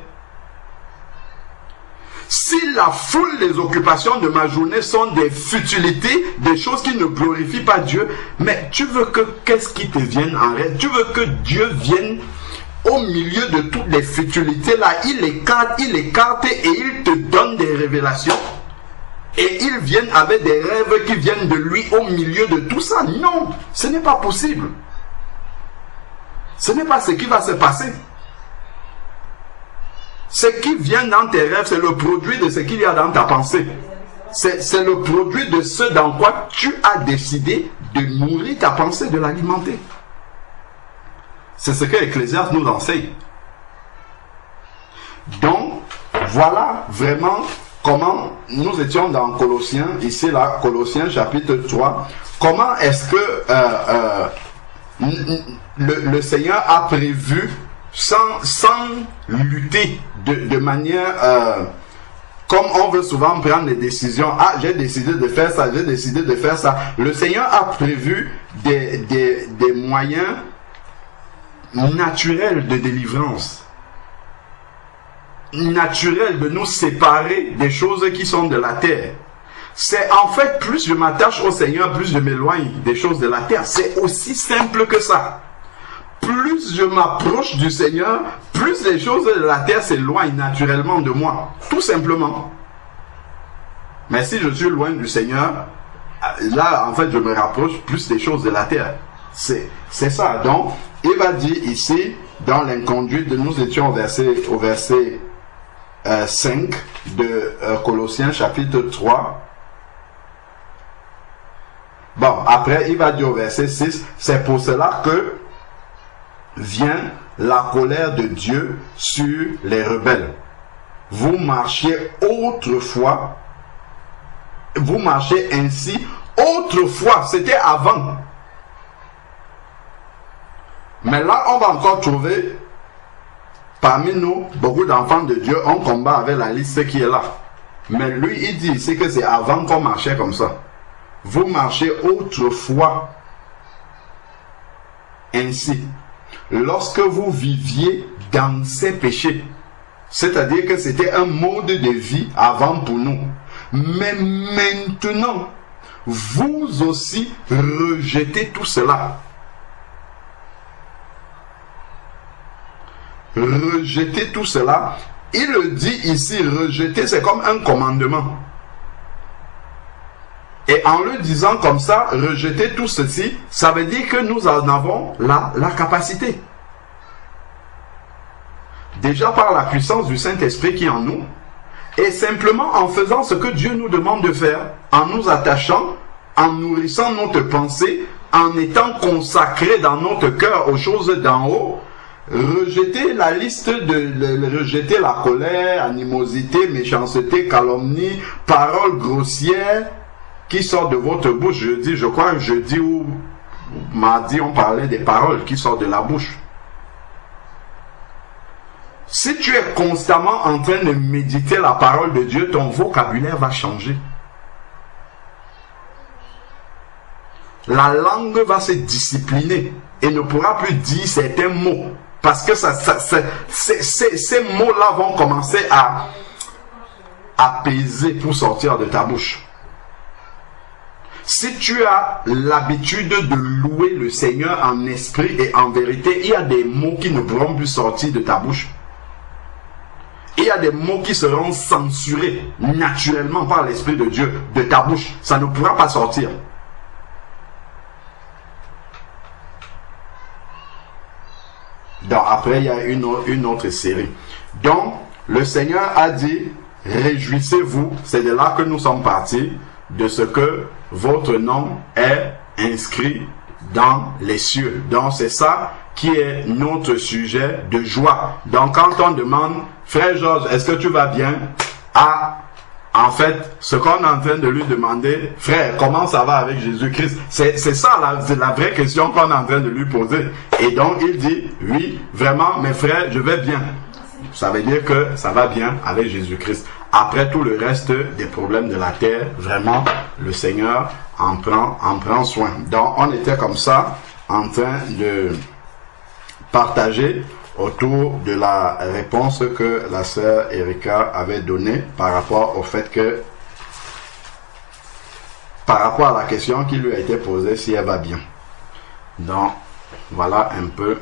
Si la foule des occupations de ma journée sont des futilités, des choses qui ne glorifient pas Dieu, mais tu veux que qu'est-ce qui te vienne en rêve? Tu veux que Dieu vienne au milieu de toutes les futilités là, il écarte et il te donne des révélations. Et ils viennent avec des rêves qui viennent de lui au milieu de tout ça. Non, ce n'est pas possible. Ce n'est pas ce qui va se passer. Ce qui vient dans tes rêves, c'est le produit de ce qu'il y a dans ta pensée. C'est le produit de ce dans quoi tu as décidé de nourrir ta pensée, de l'alimenter. C'est ce que Ecclésiaste nous enseigne. Donc, voilà vraiment comment nous étions dans Colossiens, ici là, Colossiens chapitre 3. Comment est-ce que le Seigneur a prévu sans lutter de manière... comme on veut souvent prendre des décisions, ah, j'ai décidé de faire ça, j'ai décidé de faire ça. Le Seigneur a prévu des moyens naturels de délivrance. Naturels de nous séparer des choses qui sont de la terre. C'est en fait, plus je m'attache au Seigneur, plus je m'éloigne des choses de la terre. C'est aussi simple que ça. Plus je m'approche du Seigneur, plus les choses de la terre s'éloignent naturellement de moi. Tout simplement. Mais si je suis loin du Seigneur, là, en fait, je me rapproche plus des choses de la terre. C'est ça. Donc, il va dire ici, dans l'inconduite, nous étions au verset 5 de Colossiens chapitre 3. Bon, après, il va dire au verset 6, c'est pour cela que vient la colère de Dieu sur les rebelles. Vous marchiez autrefois, vous marchiez ainsi autrefois, c'était avant. Mais là, on va encore trouver parmi nous beaucoup d'enfants de Dieu, on combat avec la liste qui est là. Mais lui, il dit ici que c'est avant qu'on marchait comme ça. Vous marchez autrefois ainsi. Lorsque vous viviez dans ces péchés, c'est-à-dire que c'était un mode de vie avant pour nous. Mais maintenant, vous aussi rejetez tout cela. Rejetez tout cela. Il le dit ici, rejeter, c'est comme un commandement. Et en le disant comme ça, rejeter tout ceci, ça veut dire que nous en avons la capacité. Déjà par la puissance du Saint-Esprit qui est en nous, et simplement en faisant ce que Dieu nous demande de faire, en nous attachant, en nourrissant notre pensée, en étant consacrés dans notre cœur aux choses d'en haut, rejeter la liste rejeter la colère, animosité, méchanceté, calomnie, paroles grossières, qui sortent de votre bouche. Je crois jeudi ou mardi, on parlait des paroles qui sortent de la bouche. Si tu es constamment en train de méditer la parole de Dieu, ton vocabulaire va changer. La langue va se discipliner et ne pourra plus dire certains mots. Parce que ces mots-là vont commencer à peser pour sortir de ta bouche. Si tu as l'habitude de louer le Seigneur en esprit et en vérité, il y a des mots qui ne pourront plus sortir de ta bouche. Il y a des mots qui seront censurés naturellement par l'Esprit de Dieu de ta bouche. Ça ne pourra pas sortir. Donc après, il y a une autre série. Donc, le Seigneur a dit, réjouissez-vous, c'est de là que nous sommes partis, de ce que votre nom est inscrit dans les cieux. Donc c'est ça qui est notre sujet de joie. Donc quand on demande, frère Georges, est-ce que tu vas bien? En fait, ce qu'on est en train de lui demander, frère, comment ça va avec Jésus-Christ? C'est ça la vraie question qu'on est en train de lui poser. Et donc il dit, oui, vraiment, mes frères, je vais bien. Ça veut dire que ça va bien avec Jésus-Christ. Après tout le reste des problèmes de la terre, vraiment, le Seigneur en prend soin. Donc, on était comme ça, en train de partager autour de la réponse que la sœur Erika avait donnée par rapport au fait que, par rapport à la question qui lui a été posée, si elle va bien. Donc, voilà un peu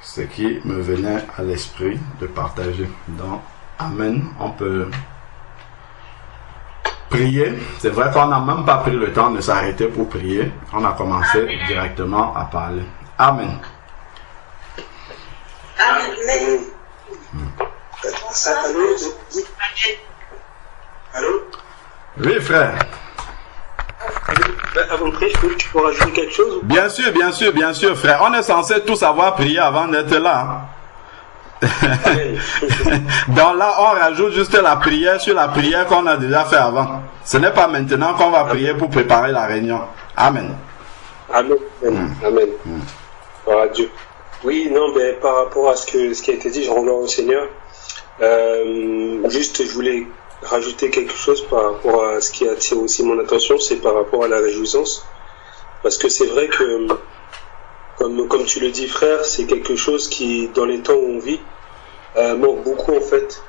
ce qui me venait à l'esprit de partager. Donc, amen. On peut prier. C'est vrai qu'on n'a même pas pris le temps de s'arrêter pour prier. On a commencé directement à parler. Amen. Amen. Allô? Oui, frère. Avant de prier, tu peux rajouter quelque chose? Bien sûr, frère. On est censé tous avoir prié avant d'être là. Donc là, on rajoute juste la prière sur la prière qu'on a déjà fait avant. Ce n'est pas maintenant qu'on va prier pour préparer la réunion. Amen. Amen. Amen. Gloire à Dieu. Oui, non, mais par rapport à ce qui a été dit, je rends gloire au Seigneur. Juste, je voulais rajouter quelque chose par rapport à ce qui attire aussi mon attention, c'est par rapport à la réjouissance. Parce que c'est vrai que, comme tu le dis, frère, c'est quelque chose qui, dans les temps où on vit, manque beaucoup, en fait,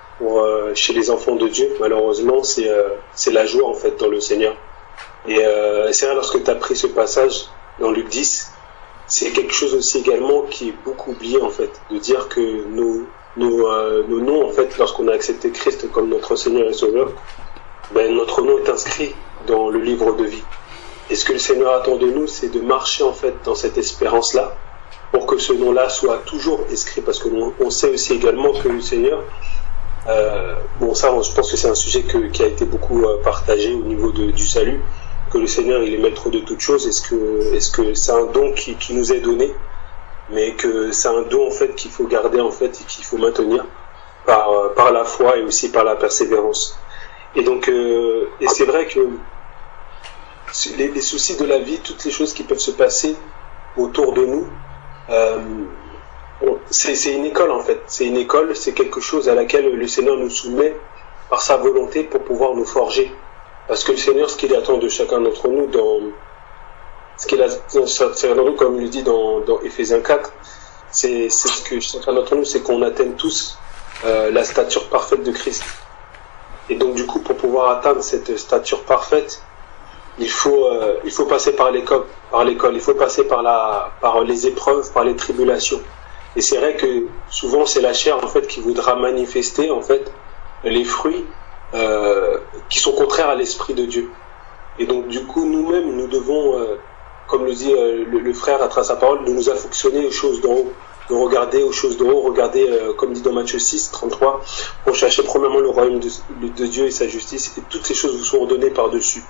chez les enfants de Dieu. Malheureusement, c'est la joie, en fait, dans le Seigneur. Et c'est vrai, lorsque tu as pris ce passage dans Luc 10, c'est quelque chose aussi également qui est beaucoup oublié, en fait, de dire que nos noms, en fait, lorsqu'on a accepté Christ comme notre Seigneur et Sauveur, ben, notre nom est inscrit dans le livre de vie. Et ce que le Seigneur attend de nous, c'est de marcher, en fait, dans cette espérance-là, pour que ce nom-là soit toujours inscrit, parce que on sait aussi également que le Seigneur, bon, ça, je pense que c'est un sujet qui a été beaucoup partagé au niveau du salut, que le Seigneur, il est maître de toutes choses. Est-ce que c'est un don qui nous est donné, mais que c'est un don, en fait, qu'il faut garder, en fait, et qu'il faut maintenir par la foi et aussi par la persévérance. Et donc, et c'est vrai que les soucis de la vie, toutes les choses qui peuvent se passer autour de nous, c'est une école, en fait. C'est une école, c'est quelque chose à laquelle le Seigneur nous soumet par sa volonté pour pouvoir nous forger. Parce que le Seigneur, ce qu'il attend de chacun d'entre nous, comme il le dit dans Éphésiens 4, c'est ce que chacun d'entre nous, c'est qu'on atteigne tous la stature parfaite de Christ. Et donc, du coup, pour pouvoir atteindre cette stature parfaite, il faut passer par l'école, il faut passer par les épreuves, par les tribulations. Et c'est vrai que souvent, c'est la chair, en fait, qui voudra manifester, en fait, les fruits qui sont contraires à l'Esprit de Dieu. Et donc, du coup, nous-mêmes, nous devons, comme le dit le frère à travers sa parole, de nous affectionner aux choses d'en haut, de regarder aux choses d'en haut, regarder, comme dit dans Matthieu 6, 33, pour chercher premièrement le royaume de Dieu et sa justice, et toutes ces choses vous sont ordonnées par-dessus.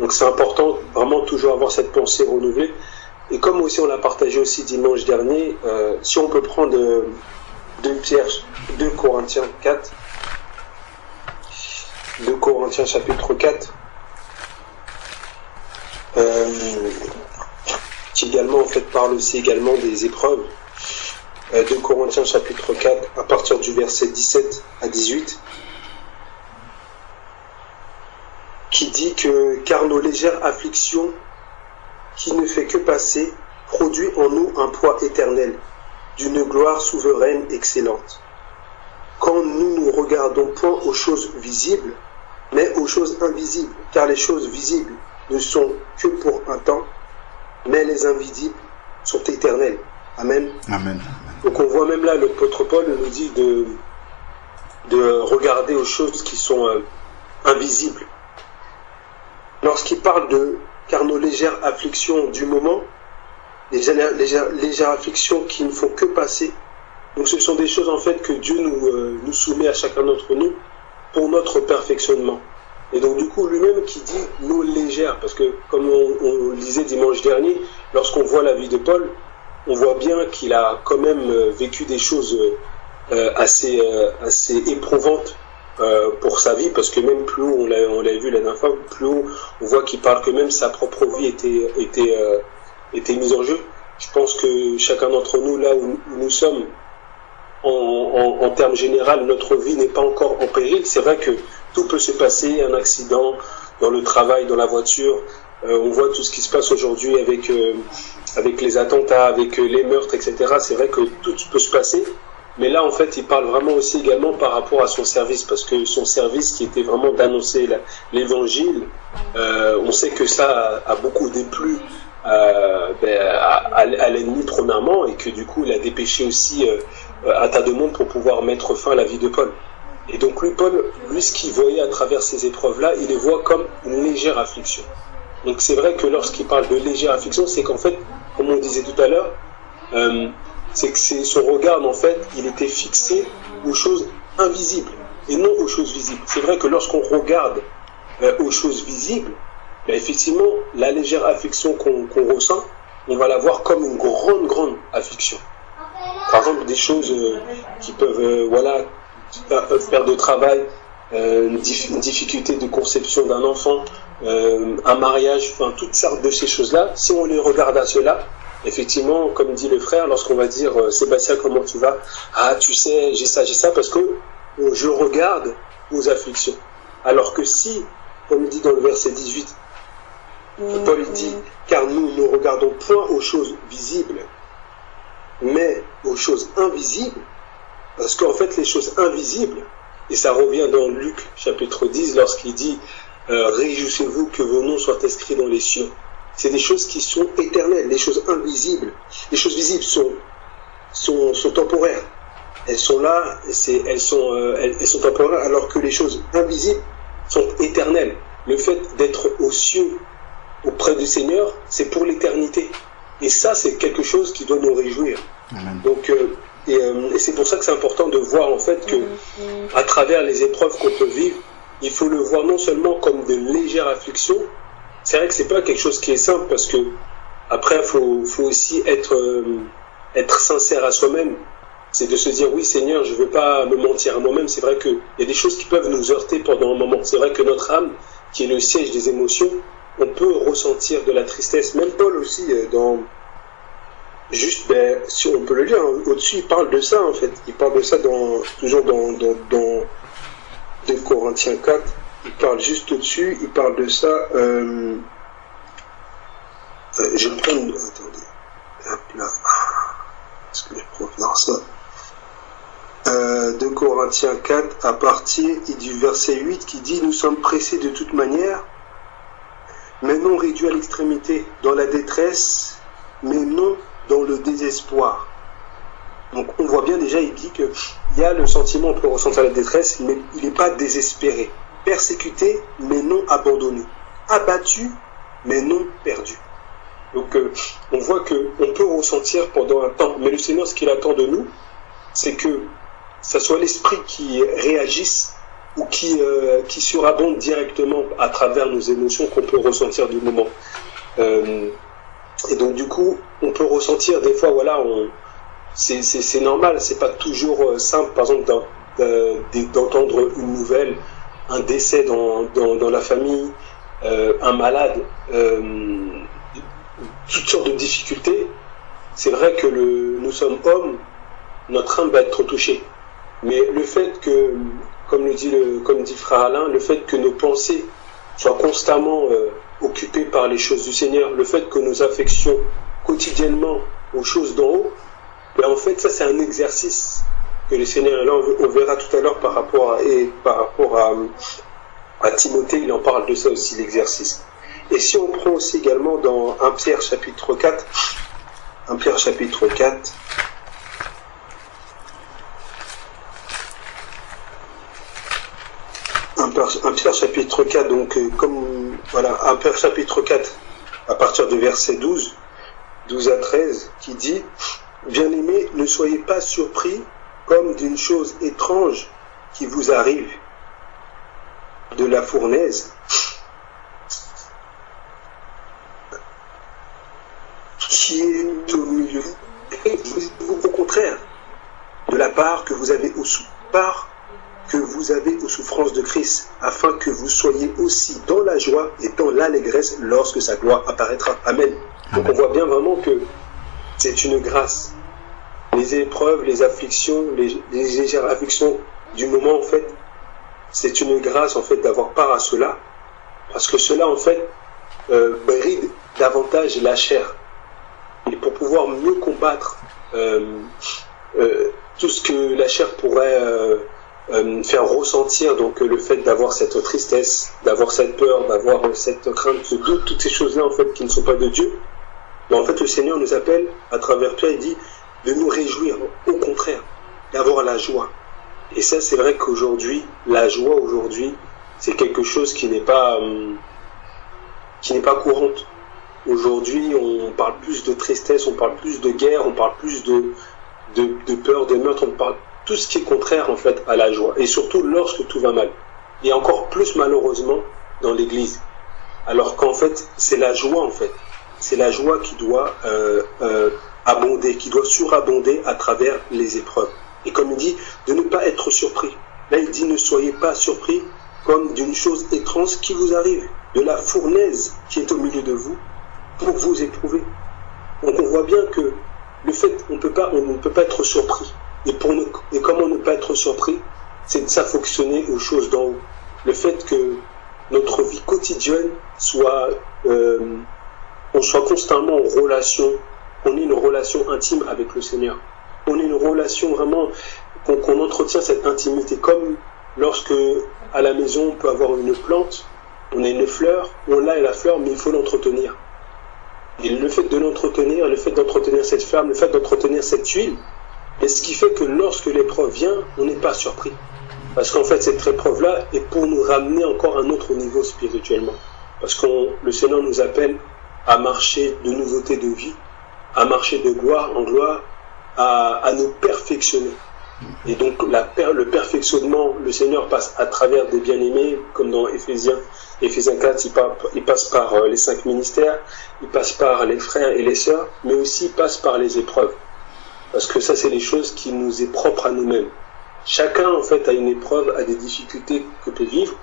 Donc, c'est important, vraiment, toujours avoir cette pensée renouvelée. Et comme aussi on l'a partagé aussi dimanche dernier, si on peut prendre 2 Corinthiens 4, 2 Corinthiens chapitre 4, qui également en fait parle aussi également des épreuves. 2 Corinthiens chapitre 4 à partir du verset 17 à 18, qui dit que car nos légères afflictions qui ne fait que passer produit en nous un poids éternel d'une gloire souveraine excellente. Quand nous ne regardons point aux choses visibles, mais aux choses invisibles, car les choses visibles ne sont que pour un temps, mais les invisibles sont éternels. Amen. Amen. Donc on voit même là, l'apôtre Paul nous dit de regarder aux choses qui sont invisibles. Lorsqu'il parle de car nos légères afflictions du moment, les légères afflictions qui ne font que passer, donc ce sont des choses en fait que Dieu nous soumet à chacun d'entre nous pour notre perfectionnement. Et donc du coup lui-même qui dit nos légères, parce que comme on le disait dimanche dernier, lorsqu'on voit la vie de Paul, on voit bien qu'il a quand même vécu des choses assez éprouvantes pour sa vie, parce que même plus haut, on l'a vu la dernière fois, plus haut on voit qu'il parle que même sa propre vie était mise en jeu. Je pense que chacun d'entre nous, là où nous sommes, en termes généraux, notre vie n'est pas encore en péril. C'est vrai que tout peut se passer, un accident dans le travail, dans la voiture. On voit tout ce qui se passe aujourd'hui avec les attentats, avec les meurtres, etc. C'est vrai que tout peut se passer. Mais là, en fait, il parle vraiment aussi également par rapport à son service, parce que son service qui était vraiment d'annoncer l'évangile, on sait que ça a beaucoup déplu à l'ennemi premièrement, et que du coup, il a dépêché aussi un tas de monde pour pouvoir mettre fin à la vie de Paul. Et donc, Paul, ce qu'il voyait à travers ces épreuves-là, il les voit comme une légère affliction. Donc, c'est vrai que lorsqu'il parle de légère affliction, c'est qu'en fait, comme on disait tout à l'heure, c'est que son regard, en fait, il était fixé aux choses invisibles et non aux choses visibles. C'est vrai que lorsqu'on regarde aux choses visibles, ben effectivement, la légère affliction qu'on ressent, on va la voir comme une grande affliction. Par exemple, des choses qui peuvent perte de travail, une difficulté de conception d'un enfant, un mariage, enfin toutes sortes de ces choses-là, si on les regarde à cela, effectivement, comme dit le frère, lorsqu'on va dire Sébastien, comment tu vas? Ah, tu sais, j'ai ça, parce que je regarde aux afflictions. Alors que si, comme il dit dans le verset 18, Paul dit, car nous ne regardons point aux choses visibles, mais aux choses invisibles, parce qu'en fait, les choses invisibles, et ça revient dans Luc chapitre 10, lorsqu'il dit réjouissez-vous que vos noms soient inscrits dans les cieux. C'est des choses qui sont éternelles, les choses invisibles. Les choses visibles sont temporaires. Elles sont là, elles sont temporaires, alors que les choses invisibles sont éternelles. Le fait d'être aux cieux, auprès du Seigneur, c'est pour l'éternité. Et ça, c'est quelque chose qui doit nous réjouir. Amen. Donc, et c'est pour ça que c'est important de voir en fait que, à travers les épreuves qu'on peut vivre, il faut le voir non seulement comme de légères afflictions. C'est vrai que c'est pas quelque chose qui est simple, parce que après, faut aussi être sincère à soi-même. C'est de se dire, oui Seigneur, je veux pas me mentir à moi-même. C'est vrai qu'il y a des choses qui peuvent nous heurter pendant un moment. C'est vrai que notre âme, qui est le siège des émotions, on peut ressentir de la tristesse. Même Paul aussi, si on peut le lire, au-dessus, il parle de ça en fait. Il parle de ça toujours dans 2 Corinthiens 4. Il parle juste au-dessus, il parle de ça. Je vais prendre. Attendez. Hop là. Est-ce que les profs. Non, ça. 2 Corinthiens 4, à partir du verset 8, qui dit: nous sommes pressés de toute manière, mais non réduits à l'extrémité, dans la détresse, mais non dans le désespoir. Donc on voit bien déjà, il dit qu'il y a le sentiment, on peut ressentir la détresse, mais il n'est pas désespéré. Persécuté, mais non abandonné. Abattu, mais non perdu. Donc on voit qu'on peut ressentir pendant un temps, mais le Seigneur, ce qu'il attend de nous, c'est que ça soit l'esprit qui réagisse ou qui surabonde directement à travers nos émotions qu'on peut ressentir du moment. Et donc du coup, on peut ressentir des fois, voilà, c'est normal, c'est pas toujours simple, par exemple, d'entendre une nouvelle, un décès dans la famille, un malade, toutes sortes de difficultés. C'est vrai que nous sommes hommes, notre âme va être touchée. Mais le fait que, comme dit le frère Alain, le fait que nos pensées soient constamment occupées par les choses du Seigneur, le fait que nous affections quotidiennement aux choses d'en haut, ben en fait ça c'est un exercice que le Seigneur, et là on verra tout à l'heure par rapport à Timothée, il en parle de ça aussi, l'exercice. Et si on prend aussi également dans 1 Pierre chapitre 4, 1 Pierre chapitre 4, un Pierre chapitre 4, donc comme voilà, un Pierre chapitre 4 à partir du verset 12 à 13, qui dit: bien-aimés, ne soyez pas surpris comme d'une chose étrange qui vous arrive de la fournaise, qui est au milieu, et au contraire, de la part que vous avez aux souffrances de Christ, afin que vous soyez aussi dans la joie et dans l'allégresse lorsque sa gloire apparaîtra. Amen. Donc on voit bien vraiment que c'est une grâce. Les épreuves, les afflictions, les légères afflictions du moment, en fait, c'est une grâce en fait d'avoir part à cela, parce que cela en fait bride davantage la chair. Et pour pouvoir mieux combattre tout ce que la chair pourrait faire ressentir, donc le fait d'avoir cette tristesse, d'avoir cette peur, d'avoir cette crainte, ce doute, toutes ces choses-là en fait qui ne sont pas de Dieu, mais en fait le Seigneur nous appelle à travers Pierre, il dit de nous réjouir, au contraire, d'avoir la joie. Et ça c'est vrai qu'aujourd'hui, la joie aujourd'hui, c'est quelque chose qui n'est pas courante. Aujourd'hui, on parle plus de tristesse, on parle plus de guerre, on parle plus de peur, de meurtre, on parle tout ce qui est contraire en fait à la joie, et surtout lorsque tout va mal. Et encore plus malheureusement dans l'église. Alors qu'en fait, c'est la joie en fait. C'est la joie qui doit abonder, qui doit surabonder à travers les épreuves. Et comme il dit, de ne pas être surpris. Là, il dit, ne soyez pas surpris comme d'une chose étrange qui vous arrive, de la fournaise qui est au milieu de vous pour vous éprouver. Donc on voit bien que le fait, on ne peut pas être surpris. Et comment ne pas être surpris, c'est de s'affectionner aux choses d'en haut. Le fait que notre vie quotidienne soit, on soit constamment en relation, qu'on ait une relation intime avec le Seigneur. On ait une relation vraiment, qu'on entretient cette intimité, comme lorsque à la maison on peut avoir une plante, on a une fleur, on l'a la fleur, mais il faut l'entretenir. Et le fait de l'entretenir, le fait d'entretenir cette flamme, le fait d'entretenir cette huile, est ce qui fait que lorsque l'épreuve vient, on n'est pas surpris. Parce qu'en fait, cette épreuve-là est pour nous ramener encore à un autre niveau spirituellement. Parce que le Seigneur nous appelle à marcher de nouveauté de vie, à marcher de gloire en gloire, à nous perfectionner. Et donc le perfectionnement, le Seigneur passe à travers des bien-aimés, comme dans Éphésiens 4, il passe par les 5 ministères, il passe par les frères et les sœurs, mais aussi il passe par les épreuves. Parce que ça, c'est les choses qui nous est propres à nous-mêmes. Chacun, en fait, a une épreuve, a des difficultés que peut vivre,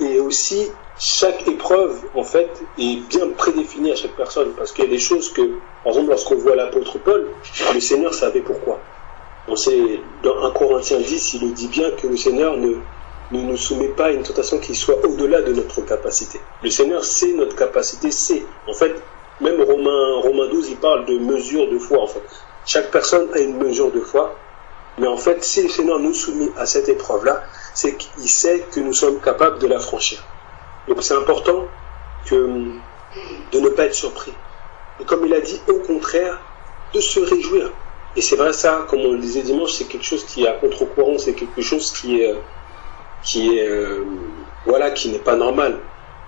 et aussi, chaque épreuve, en fait, est bien prédéfinie à chaque personne, parce qu'il y a des choses que, par exemple, lorsqu'on voit l'apôtre Paul, le Seigneur savait pourquoi. On sait, dans 1 Corinthiens 10, il nous dit bien que le Seigneur ne nous soumet pas à une tentation qui soit au-delà de notre capacité. Le Seigneur sait notre capacité, sait. En fait, même Romains 12, il parle de mesure de foi, en fait. Chaque personne a une mesure de foi, mais en fait, si le Seigneur nous soumet à cette épreuve-là, c'est qu'il sait que nous sommes capables de la franchir. Donc c'est important de ne pas être surpris. Et comme il a dit, au contraire, de se réjouir. Et c'est vrai ça, comme on le disait dimanche, c'est quelque chose qui est à contre-courant, c'est quelque chose qui n'est pas normal.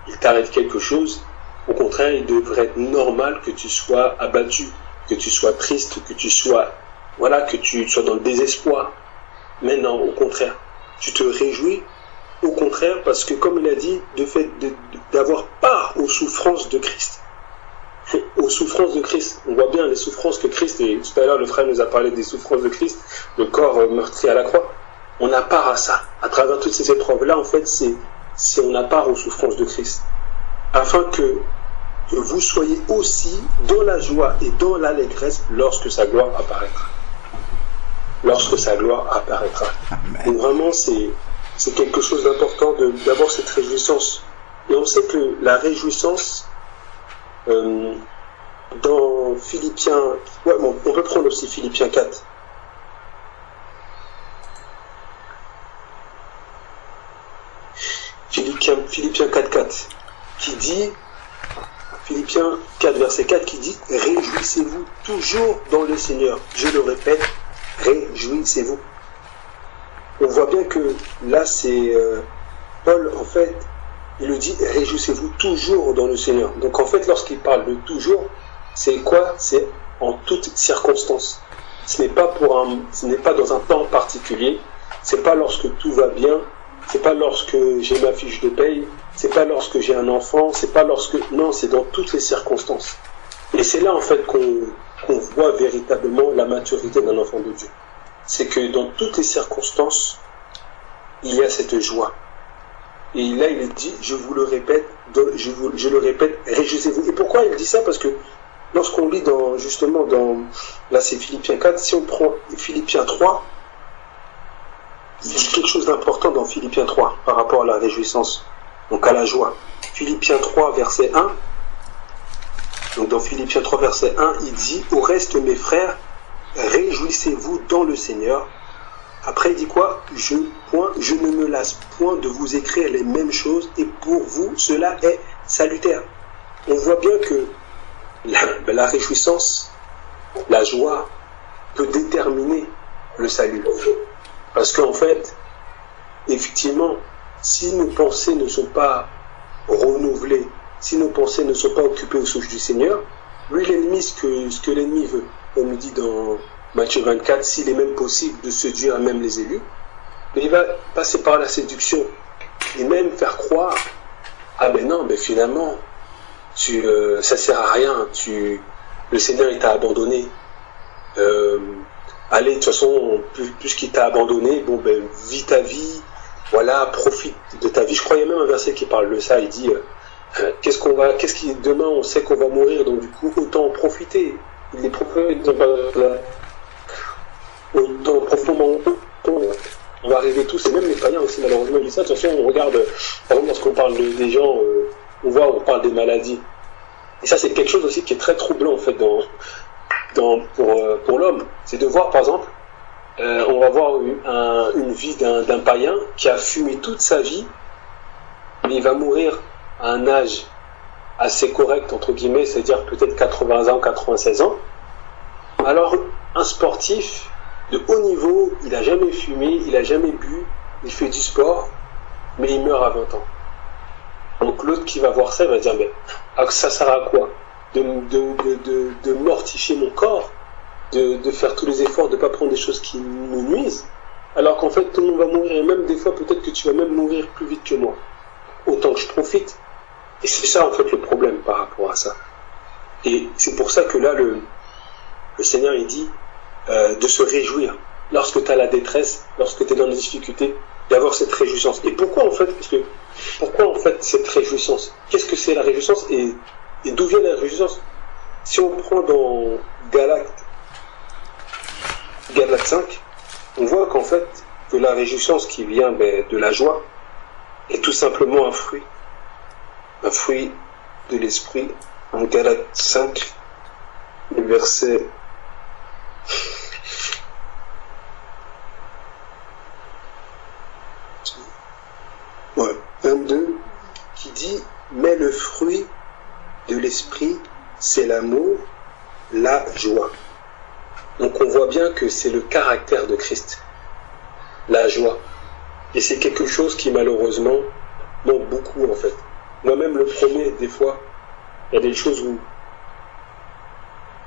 Il t'arrive quelque chose, au contraire, il devrait être normal que tu sois abattu, que tu sois triste, que tu sois dans le désespoir. Mais non, au contraire, tu te réjouis, au contraire, parce que comme il a dit, de fait d'avoir part aux souffrances de Christ. Aux souffrances de Christ. On voit bien les souffrances que Christ, et tout à l'heure le frère nous a parlé des souffrances de Christ, le corps meurtri à la croix. On a part à ça. À travers toutes ces épreuves-là, en fait, on a part aux souffrances de Christ. Afin que vous soyez aussi dans la joie et dans l'allégresse lorsque sa gloire apparaîtra. Lorsque sa gloire apparaîtra. Donc vraiment, c'est quelque chose d'important d'avoir cette réjouissance. Et on sait que la réjouissance, dans Philippiens, on peut prendre aussi Philippiens 4. Philippiens 4, qui dit, Philippiens 4, verset 4, qui dit, réjouissez-vous toujours dans le Seigneur. Je le répète, réjouissez-vous. On voit bien que là, c'est Paul, en fait, il le dit, réjouissez-vous toujours dans le Seigneur. Donc en fait, lorsqu'il parle de toujours, c'est quoi? C'est en toutes circonstances. Ce n'est pas dans un temps particulier, c'est pas lorsque tout va bien, c'est pas lorsque j'ai ma fiche de paye, c'est pas lorsque j'ai un enfant, c'est pas lorsque... Non, c'est dans toutes les circonstances. Et c'est là en fait qu'on voit véritablement la maturité d'un enfant de Dieu. C'est que dans toutes les circonstances, il y a cette joie. Et là, il dit, je vous le répète, je le répète, réjouissez-vous. Et pourquoi il dit ça? Parce que lorsqu'on lit là c'est Philippiens 4, si on prend Philippiens 3, il dit quelque chose d'important dans Philippiens 3 par rapport à la réjouissance, donc à la joie. Philippiens 3, verset 1, donc dans Philippiens 3, verset 1, il dit, au reste mes frères, réjouissez-vous dans le Seigneur. Après il dit quoi? Je ne me lasse point de vous écrire les mêmes choses, et pour vous cela est salutaire. On voit bien que la réjouissance, la joie peut déterminer le salut. Parce qu'en fait, effectivement, si nos pensées ne sont pas renouvelées, si nos pensées ne sont pas occupées aux souches du Seigneur, lui l'ennemi, ce que l'ennemi veut, comme il dit dans Matthieu 24, s'il est même possible de séduire même les élus, mais il va passer par la séduction et même faire croire ah ben non, mais finalement, ça sert à rien, le Seigneur il t'a abandonné. Allez, de toute façon, puisqu'il t'a abandonné, bon ben vis ta vie, voilà, profite de ta vie. Je crois qu'il y a même un verset qui parle de ça, il dit demain on sait qu'on va mourir, donc du coup autant en profiter. Il est prophète, autant profondément, on va arriver tous, et même les païens aussi malheureusement ils disent ça. De toute façon on regarde, par exemple lorsqu'on parle des gens, on parle des maladies. Et ça c'est quelque chose aussi qui est très troublant en fait pour l'homme. C'est de voir par exemple, on va voir une vie d'un païen qui a fumé toute sa vie, mais il va mourir à un âge assez correct entre guillemets, c'est-à-dire peut-être 80 ans, 96 ans. Alors un sportif de haut niveau, il n'a jamais fumé, il n'a jamais bu, il fait du sport, mais il meurt à 20 ans. Donc l'autre qui va voir ça, il va dire, mais ça sert à quoi de mortifier mon corps, de faire tous les efforts, de ne pas prendre des choses qui nous nuisent, alors qu'en fait tout le monde va mourir, et même des fois peut-être que tu vas même mourir plus vite que moi. Autant que je profite. Et c'est ça en fait le problème par rapport à ça. Et c'est pour ça que là le Seigneur il dit de se réjouir lorsque tu as la détresse, lorsque tu es dans les difficultés, d'avoir cette réjouissance. Et pourquoi en fait cette réjouissance? Qu'est-ce que c'est la réjouissance et d'où vient la réjouissance? Si on prend dans Galates 5, on voit qu'en fait que la réjouissance qui vient de la joie est tout simplement un fruit de l'esprit. En Galates 5, le verset 22, qui dit « Mais le fruit de l'esprit, c'est l'amour, la joie. » Donc on voit bien que c'est le caractère de Christ, la joie. Et c'est quelque chose qui malheureusement manque beaucoup en fait. Moi-même le premier, des fois, il y a des choses où,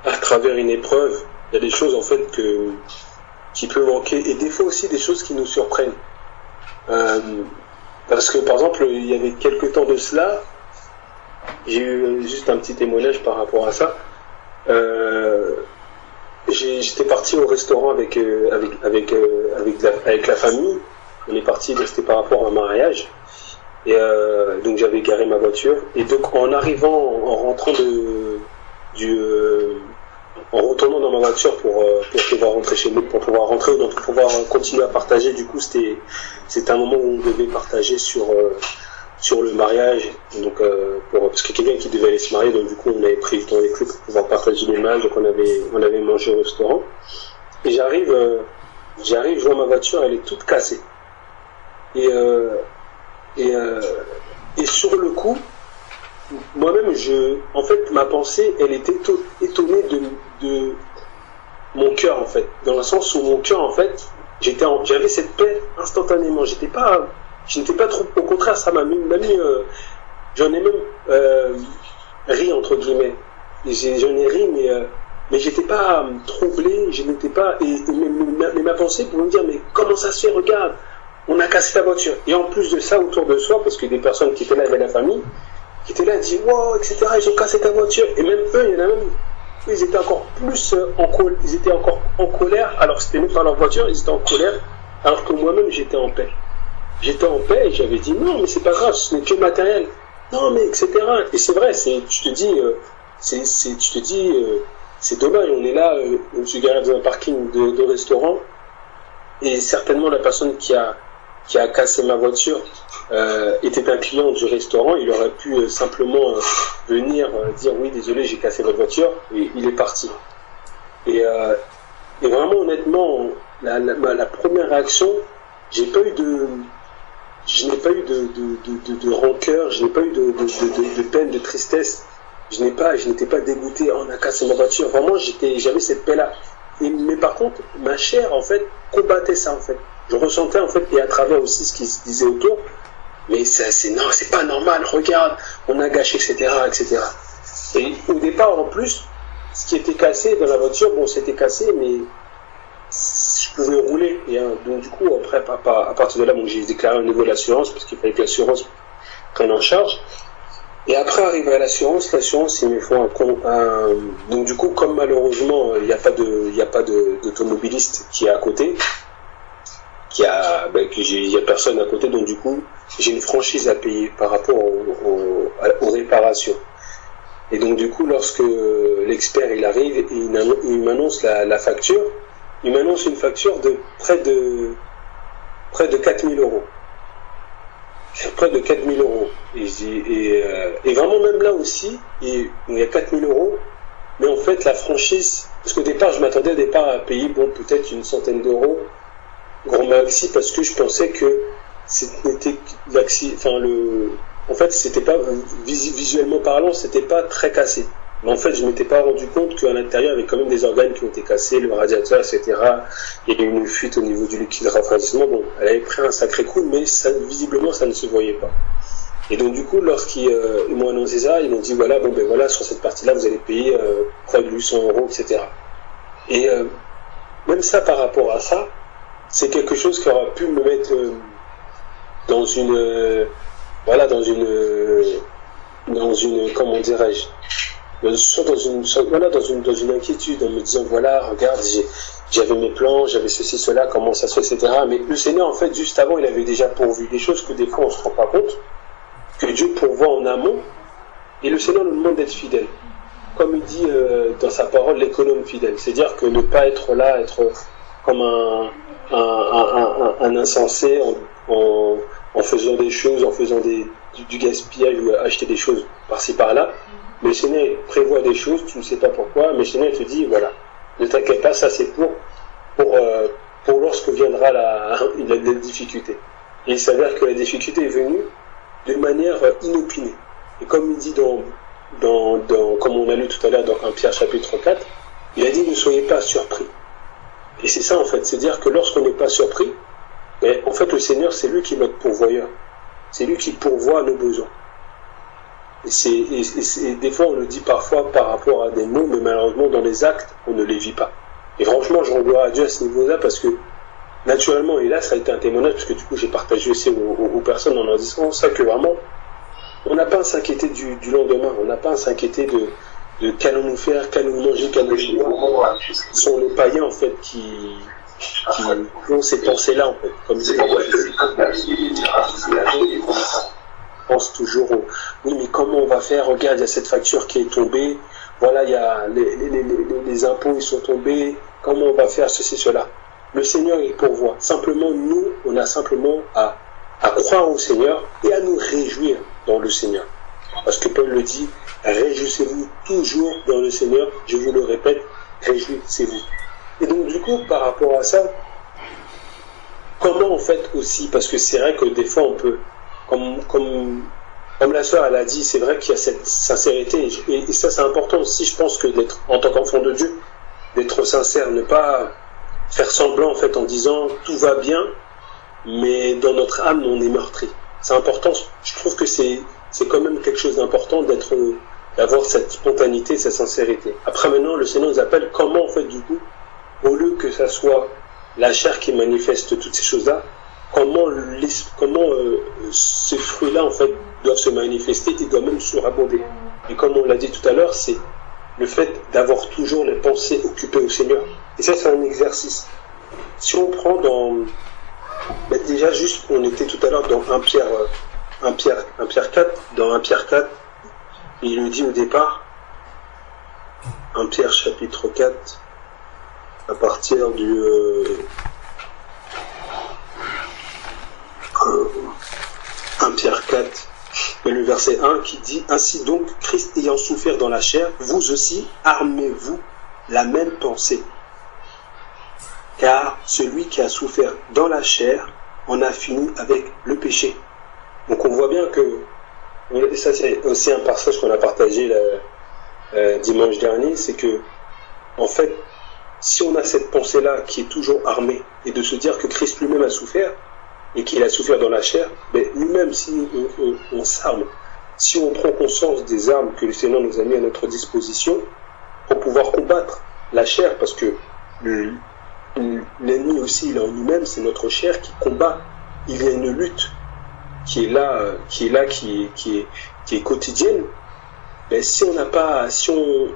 à travers une épreuve, il y a des choses en fait qui peuvent manquer, et des fois aussi des choses qui nous surprennent. Parce que par exemple, il y avait quelques temps de cela, j'ai eu juste un petit témoignage par rapport à ça. J'étais parti au restaurant avec la famille. On est parti, c'était par rapport à un mariage. Et donc j'avais garé ma voiture. Et donc en arrivant, en retournant dans ma voiture pour pouvoir rentrer chez nous, pour pouvoir rentrer, donc pour pouvoir continuer à partager. Du coup, c'était un moment où on devait partager sur le mariage. Donc parce que quelqu'un qui devait aller se marier, donc du coup on avait pris le temps avec lui pour pouvoir partager l'image. Donc on avait mangé au restaurant. Et j'arrive, je vois ma voiture, elle est toute cassée. Et sur le coup, moi-même, en fait, ma pensée, elle était étonnée de mon cœur, en fait. Dans le sens où mon cœur, en fait, j'avais cette paix instantanément. Je n'étais pas trop, au contraire, ça m'a mis, j'en ai même ri, entre guillemets. J'en ai ri, mais j'étais pas troublé, je n'étais pas, mais ma pensée pouvait me dire, mais comment ça se fait, regarde, on a cassé ta voiture. Et en plus de ça, autour de soi, parce que des personnes qui étaient là avec la famille, qui étaient là, disaient, wow, etc., ils ont cassé ta voiture. Et même eux, il y en a même, ils étaient encore plus en colère, alors que c'était même pas leur voiture, ils étaient en colère, alors que moi-même, j'étais en paix. J'étais en paix et j'avais dit, non, mais c'est pas grave, ce n'est que matériel. Non, mais etc. Et c'est vrai, tu te dis, c'est dommage, on est là, je me suis garé dans un parking de restaurant, et certainement la personne qui a cassé ma voiture était un client du restaurant. Il aurait pu simplement venir dire oui, désolé, j'ai cassé votre voiture, et il est parti. Et vraiment honnêtement, la première réaction, je n'ai pas eu de rancœur, je n'ai pas eu de peine, de tristesse. Je n'étais pas dégoûté, on a cassé ma voiture. Vraiment, j'avais cette paix-là. Mais par contre, ma chair, en fait, combattait ça, en fait. Je ressentais, en fait, et à travers aussi ce qui se disait autour, mais non, c'est pas normal, regarde, on a gâché, etc., etc. Et au départ, en plus, ce qui était cassé dans la voiture, bon, c'était cassé, mais je pouvais rouler. Et donc, du coup, après, à partir de là, bon, j'ai déclaré au niveau de l'assurance, parce qu'il fallait que l'assurance prennent en charge. Et après arrive à l'assurance, ils me font donc du coup, comme malheureusement il n'y a pas d'automobiliste qui est à côté, il y a personne à côté, donc du coup j'ai une franchise à payer par rapport aux réparations. Et donc du coup, lorsque l'expert il arrive et il m'annonce la facture, il m'annonce une facture de près de 4 000 euros. Près de 4 000 euros. Et vraiment même là aussi, il y a 4 000 euros, mais en fait la franchise, parce qu'au départ je m'attendais à payer peut-être une centaine d'euros, grand maxi, parce que je pensais que c'était en fait c'était pas, visuellement parlant, c'était pas très cassé. Mais en fait je m'étais pas rendu compte qu'à l'intérieur il y avait quand même des organes qui ont été cassés, le radiateur, etc. Il y a eu une fuite au niveau du liquide refroidissement. Bon, elle avait pris un sacré coup, mais visiblement ça ne se voyait pas. Et donc du coup, lorsqu'ils m'ont annoncé ça, ils m'ont dit voilà, sur cette partie-là, vous allez payer près de 800 euros, etc. Et même ça, par rapport à ça, c'est quelque chose qui aura pu me mettre dans une comment dirais-je, dans une inquiétude, en me disant voilà, regarde, j'avais mes plans, j'avais ceci, cela, comment ça se fait, etc. Mais le Seigneur, en fait, juste avant, il avait déjà pourvu des choses que des fois on se rend pas compte, que Dieu pourvoit en amont, et le Seigneur nous demande d'être fidèle. Comme il dit dans sa parole, l'économe fidèle. C'est-à-dire que ne pas être là, être comme un insensé en faisant des choses, en faisant du gaspillage ou acheter des choses par-ci par-là. Mais le Seigneur prévoit des choses, tu ne sais pas pourquoi, mais le Seigneur te dit, voilà, ne t'inquiète pas, ça c'est pour lorsque viendra la difficulté. Et il s'avère que la difficulté est venue de manière inopinée. Et comme il dit comme on a lu tout à l'heure dans 1 Pierre chapitre 4, il a dit ne soyez pas surpris. Et c'est ça en fait, c'est-à-dire que lorsqu'on n'est pas surpris, en fait le Seigneur c'est lui qui est notre pourvoyeur. C'est lui qui pourvoit à nos besoins. Et des fois on le dit parfois par rapport à des mots, mais malheureusement dans les actes on ne les vit pas. Et franchement je rends gloire à Dieu à ce niveau-là parce que naturellement, et là ça a été un témoignage, parce que du coup j'ai partagé aussi aux personnes en leur disant ça, que vraiment on n'a pas à s'inquiéter du lendemain, on n'a pas à s'inquiéter de qu'allons-nous faire, qu'allons-nous manger, qu'allons-nous boire. Ce sont les païens en fait qui ont ces pensées-là en fait, comme c'est on pense toujours oui mais comment on va faire, regarde il y a cette facture qui est tombée, voilà il y a les impôts ils sont tombés, comment on va faire ceci, cela. Le Seigneur il pourvoit. Simplement nous on a simplement à croire au Seigneur et à nous réjouir dans le Seigneur. Parce que Paul le dit, réjouissez-vous toujours dans le Seigneur, je vous le répète, réjouissez-vous. Et donc du coup par rapport à ça, comment en fait aussi, parce que c'est vrai que des fois on peut, comme la sœur elle a dit, c'est vrai qu'il y a cette sincérité, et ça c'est important aussi, je pense, que d'être en tant qu'enfant de Dieu, d'être sincère, ne pas faire semblant en fait en disant tout va bien, mais dans notre âme on est meurtri. C'est important, je trouve que c'est quand même quelque chose d'important d'avoir cette spontanéité, cette sincérité. Après maintenant le Seigneur nous appelle comment en fait du coup, au lieu que ça soit la chair qui manifeste toutes ces choses-là, comment ces fruits-là en fait doivent se manifester et doivent même surabonder. Et comme on l'a dit tout à l'heure, c'est le fait d'avoir toujours les pensées occupées au Seigneur. Et ça c'est un exercice. Si on prend déjà juste, on était tout à l'heure dans 1 Pierre 4, dans 1 Pierre 4, il nous dit au départ, 1 Pierre chapitre 4, à partir du 1 Pierre 4, et le verset 1 qui dit « Ainsi donc, Christ ayant souffert dans la chair, vous aussi armez-vous la même pensée. Car celui qui a souffert dans la chair en a fini avec le péché. » Donc on voit bien que, et ça c'est aussi un passage qu'on a partagé dimanche dernier, c'est que en fait, si on a cette pensée-là qui est toujours armée, et de se dire que Christ lui-même a souffert, et qu'il a souffert dans la chair, mais nous-mêmes, si on s'arme, si on prend conscience des armes que le Seigneur nous a mis à notre disposition, pour pouvoir combattre la chair, parce que l'ennemi aussi, il est en nous-mêmes, c'est notre chair qui combat, il y a une lutte. qui est là, qui est quotidienne, ben, si on n'a pas, si on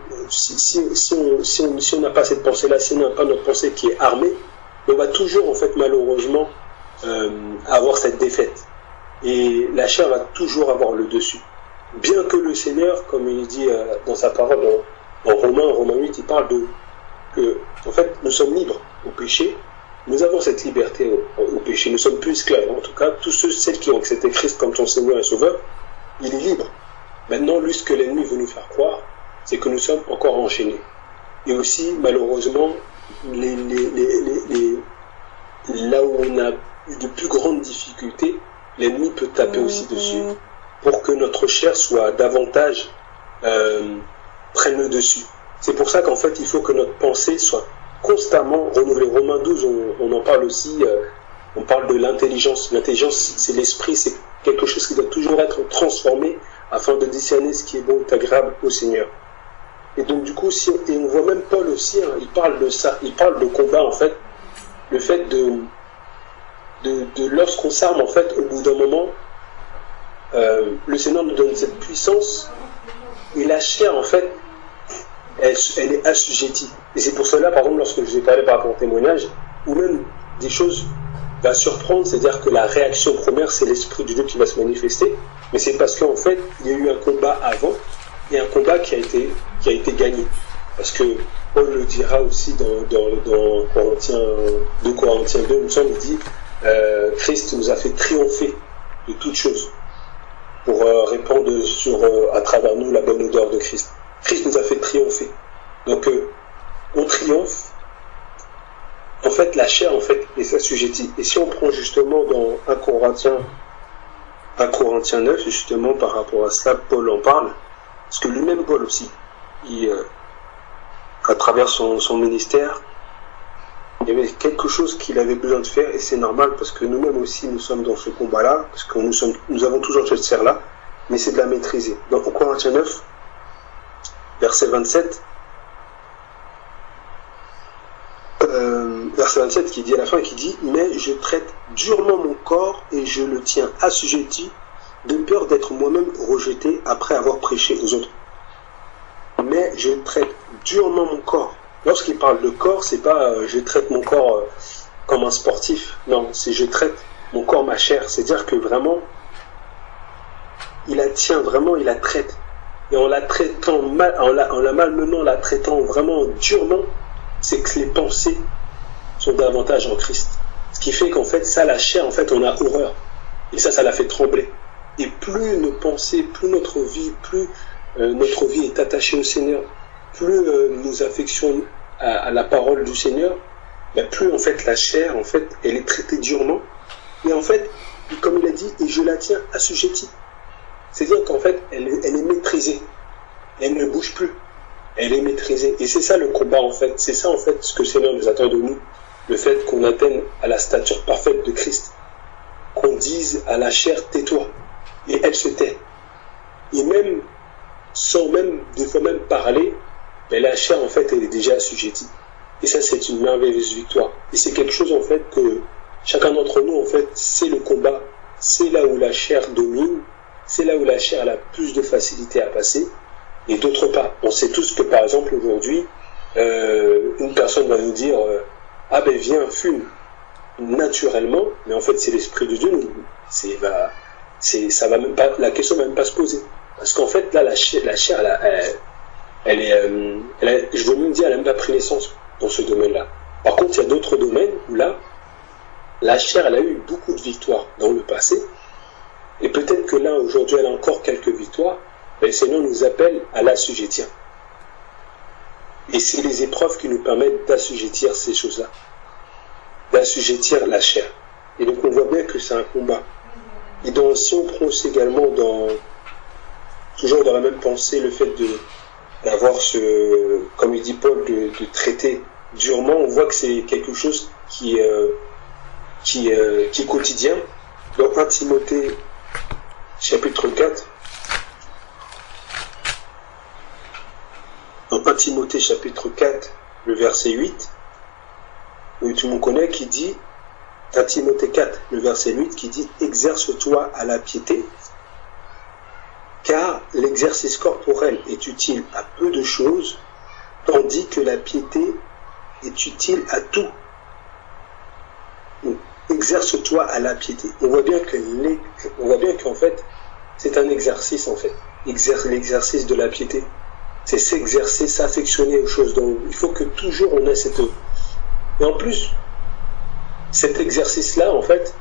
n'a pas cette pensée-là, si on n'a pas notre pensée qui est armée, on va toujours, en fait, malheureusement, avoir cette défaite. Et la chair va toujours avoir le dessus. Bien que le Seigneur, comme il dit dans sa parole en Romains 8, il parle que, en fait, nous sommes libres au péché. Nous avons cette liberté au péché. Nous ne sommes plus esclaves. En tout cas, tous celles qui ont accepté Christ comme son Seigneur et Sauveur, il est libre. Maintenant, lui, ce que l'ennemi veut nous faire croire, c'est que nous sommes encore enchaînés. Et aussi, malheureusement, là où on a eu de plus grandes difficultés, l'ennemi peut taper aussi dessus pour que notre chair soit davantage prenne le dessus. C'est pour ça qu'en fait, il faut que notre pensée soit constamment renouvelée. Romains 12, on en parle aussi, on parle de l'intelligence. L'intelligence, c'est l'esprit, c'est quelque chose qui doit toujours être transformé afin de discerner ce qui est bon et agréable au Seigneur. Et donc du coup, et on voit même Paul aussi, hein, il parle de ça, il parle de combat en fait, le fait de lorsqu'on s'arme en fait, au bout d'un moment, le Seigneur nous donne cette puissance et la chair en fait, elle est assujettie. Et c'est pour cela, par exemple, lorsque je vous ai parlé par rapport au témoignage, ou même des choses va surprendre, c'est-à-dire que la réaction première, c'est l'Esprit de Dieu qui va se manifester, mais c'est parce qu'en fait, il y a eu un combat avant, et un combat qui a été gagné. Parce que Paul le dira aussi dans 2 Corinthiens 2, il me semble, il dit Christ nous a fait triompher de toutes choses pour répandre à travers nous la bonne odeur de Christ. Christ nous a fait triompher. Donc, on triomphe. En fait, la chair, en fait, est assujettie. Et si on prend justement dans 1 Corinthiens 9, justement, par rapport à cela, Paul en parle. Parce que lui-même, Paul aussi, à travers son ministère, il y avait quelque chose qu'il avait besoin de faire, et c'est normal, parce que nous-mêmes aussi, nous sommes dans ce combat-là, parce que nous avons toujours cette chair-là, mais c'est de la maîtriser. Donc, 1 Corinthiens 9, verset 27, qui dit à la fin, qui dit « Mais je traite durement mon corps et je le tiens assujetti de peur d'être moi-même rejeté après avoir prêché aux autres. » Mais je traite durement mon corps. Lorsqu'il parle de corps, c'est pas je traite mon corps comme un sportif. Non, c'est je traite mon corps, ma chair. C'est-à-dire que vraiment, il la tient, vraiment, il la traite. Et en la traitant mal, en la malmenant, en la traitant vraiment durement, c'est que les pensées sont davantage en Christ. Ce qui fait qu'en fait, ça, la chair, en fait, on a horreur. Et ça la fait trembler. Et plus nos pensées, plus notre vie est attachée au Seigneur, plus nous affectionnons à la parole du Seigneur, ben plus en fait la chair, en fait, elle est traitée durement. Et en fait, comme il a dit, et je la tiens assujettie. C'est-à-dire qu'en fait, elle est maîtrisée. Elle ne bouge plus. Elle est maîtrisée. Et c'est ça le combat, en fait. C'est ça, en fait, ce que le Seigneur nous attend de nous. Le fait qu'on atteigne à la stature parfaite de Christ. Qu'on dise à la chair, tais-toi. Et elle se tait. Et même, sans même, des fois même parler, mais la chair, en fait, elle est déjà assujettie. Et ça, c'est une merveilleuse victoire. Et c'est quelque chose, en fait, que chacun d'entre nous, en fait, c'est le combat. C'est là où la chair domine. C'est là où la chair a plus de facilité à passer. Et d'autre part, on sait tous que, par exemple, aujourd'hui, une personne va nous dire ah ben viens, fume, naturellement, mais en fait, c'est l'Esprit de Dieu. Ça va même pas, la question ne va même pas se poser. Parce qu'en fait, là, la chair je veux même dire, elle n'a même pas pris naissance dans ce domaine-là. Par contre, il y a d'autres domaines où là, la chair, elle a eu beaucoup de victoires dans le passé. Et peut-être que là, aujourd'hui, elle a encore quelques victoires, mais le Seigneur nous appelle à l'assujettir. Et c'est les épreuves qui nous permettent d'assujettir ces choses-là, d'assujettir la chair. Et donc on voit bien que c'est un combat. Et donc si on prend aussi également toujours dans la même pensée, le fait d'avoir comme il dit Paul, de traiter durement, on voit que c'est quelque chose qui est quotidien. Dans 1 Timothée chapitre 4, dans 1 Timothée chapitre 4, le verset 8, où tout le monde connaît, qui dit 1 Timothée 4, le verset 8, qui dit « Exerce-toi à la piété, car l'exercice corporel est utile à peu de choses, tandis que la piété est utile à tout. » Exerce-toi à la piété. On voit bien qu'en fait, c'est un exercice en fait. L'exercice de la piété. C'est s'exercer, s'affectionner aux choses d'en haut. Il faut que toujours on ait cette... Et en plus, cet exercice-là, en fait,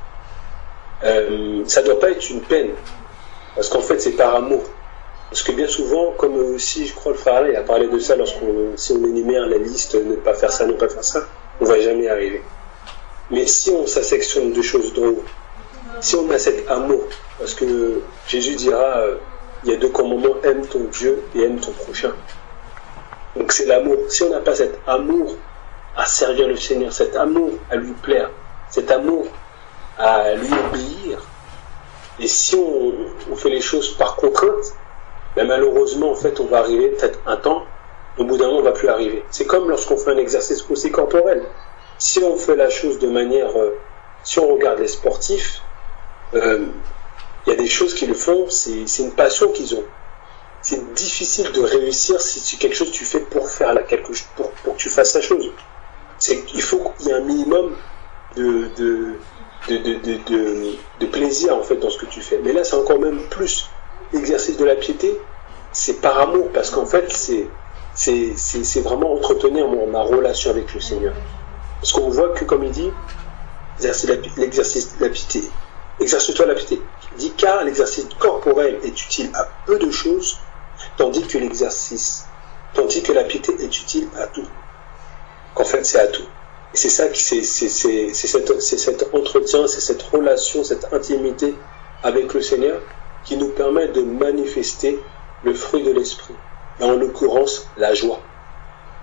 ça ne doit pas être une peine. Parce qu'en fait, c'est par amour. Parce que bien souvent, comme aussi, je crois, le frère Alain, il a parlé de ça, si on énumère la liste, ne pas faire ça, on ne va jamais y arriver. Mais si on s'affectionne de choses d'en haut, si on a cet amour, parce que Jésus dira, il y a 2 commandements, aime ton Dieu et aime ton prochain. Donc c'est l'amour. Si on n'a pas cet amour à servir le Seigneur, cet amour à lui plaire, cet amour à lui obéir, et si on fait les choses par contrainte, ben malheureusement, en fait, on va arriver peut-être un temps, au bout d'un moment, on ne va plus arriver. C'est comme lorsqu'on fait un exercice aussi corporel. Si on fait la chose de manière... si on regarde les sportifs, il y a des choses qu'ils le font, c'est une passion qu'ils ont. C'est difficile de réussir si c'est quelque chose que tu fais pour faire pour que tu fasses la chose. Il faut qu'il y ait un minimum de plaisir en fait dans ce que tu fais. Mais là, c'est encore même plus l'exercice de la piété, c'est par amour, parce qu'en fait, c'est vraiment entretenir ma relation avec le Seigneur. Parce qu'on voit que, comme il dit, l'exercice de la piété, exerce-toi la piété. Il dit car l'exercice corporel est utile à peu de choses, tandis que la piété est utile à tout. En fait, c'est à tout. Et c'est ça c'est cet entretien, c'est cette relation, cette intimité avec le Seigneur qui nous permet de manifester le fruit de l'esprit. Et en l'occurrence, la joie.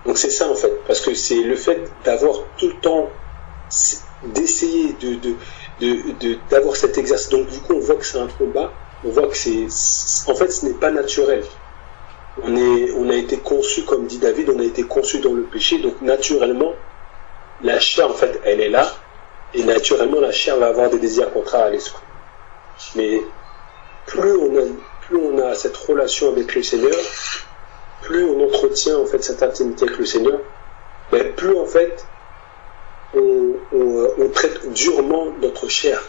Donc c'est ça en fait, parce que c'est le fait d'avoir tout le temps, d'essayer d'avoir cet exercice. Donc du coup, on voit que c'est un combat, on voit que en fait, ce n'est pas naturel. On a été conçu, comme dit David, on a été conçu dans le péché, donc naturellement, la chair, en fait, elle est là, et naturellement, la chair va avoir des désirs contraires à l'esprit. Mais plus on a cette relation avec le Seigneur, plus on entretient, en fait, cette intimité avec le Seigneur, ben, plus, en fait, on traite durement notre chair.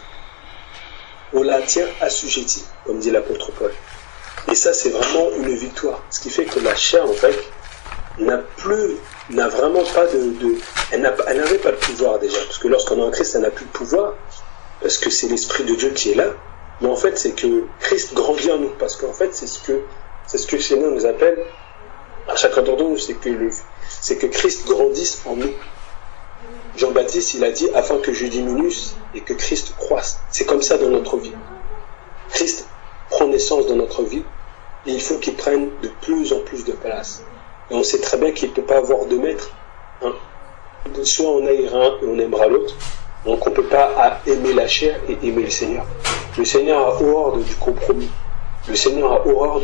On la tient assujettie, comme dit l'apôtre Paul. Et ça, c'est vraiment une victoire. Ce qui fait que la chair, en fait, n'a vraiment pas elle n'avait pas de pouvoir déjà. Parce que lorsqu'on est en Christ, elle n'a plus de pouvoir. Parce que c'est l'Esprit de Dieu qui est là. Mais en fait, c'est que Christ grandit en nous. Parce qu'en fait, c'est ce que le Seigneur nous appelle à chacun d'entre nous. C'est que Christ grandisse en nous. Jean-Baptiste, il a dit, afin que je diminue et que Christ croisse. C'est comme ça dans notre vie. Christ prend naissance dans notre vie et il faut qu'il prenne de plus en plus de place. Et on sait très bien qu'il ne peut pas avoir de maître. Hein. Soit on haïra un et on aimera l'autre. Donc on ne peut pas aimer la chair et aimer le Seigneur. Le Seigneur a horreur du compromis. Le Seigneur a horreur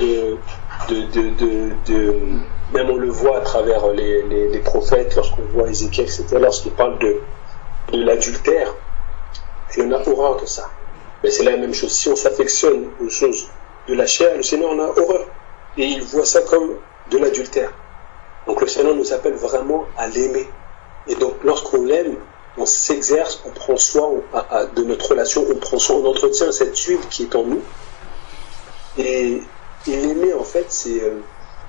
même on le voit à travers les prophètes, lorsqu'on voit Ézéchiel, etc., lorsqu'il parle de l'adultère, il en a horreur de ça. Mais c'est la même chose. Si on s'affectionne aux choses de la chair, le Seigneur en a horreur. Et il voit ça comme de l'adultère. Donc le Seigneur nous appelle vraiment à l'aimer. Et donc lorsqu'on l'aime, on s'exerce, on prend soin de notre relation, on prend soin, on entretient cette huile qui est en nous. Et l'aimer, en fait,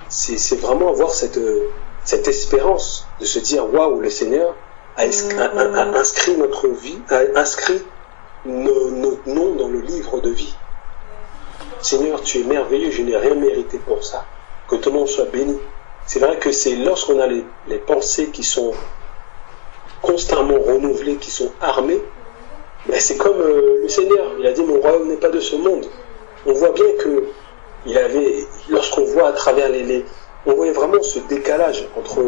c'est vraiment avoir cette espérance de se dire waouh, le Seigneur a inscrit notre vie, a inscrit notre nom dans le livre de vie. Seigneur, tu es merveilleux, je n'ai rien mérité pour ça. Que ton nom soit béni. C'est vrai que c'est lorsqu'on a les pensées qui sont constamment renouvelées, qui sont armées, ben c'est comme le Seigneur, il a dit mon royaume n'est pas de ce monde. On voit bien que lorsqu'on voit à travers on voyait vraiment ce décalage entre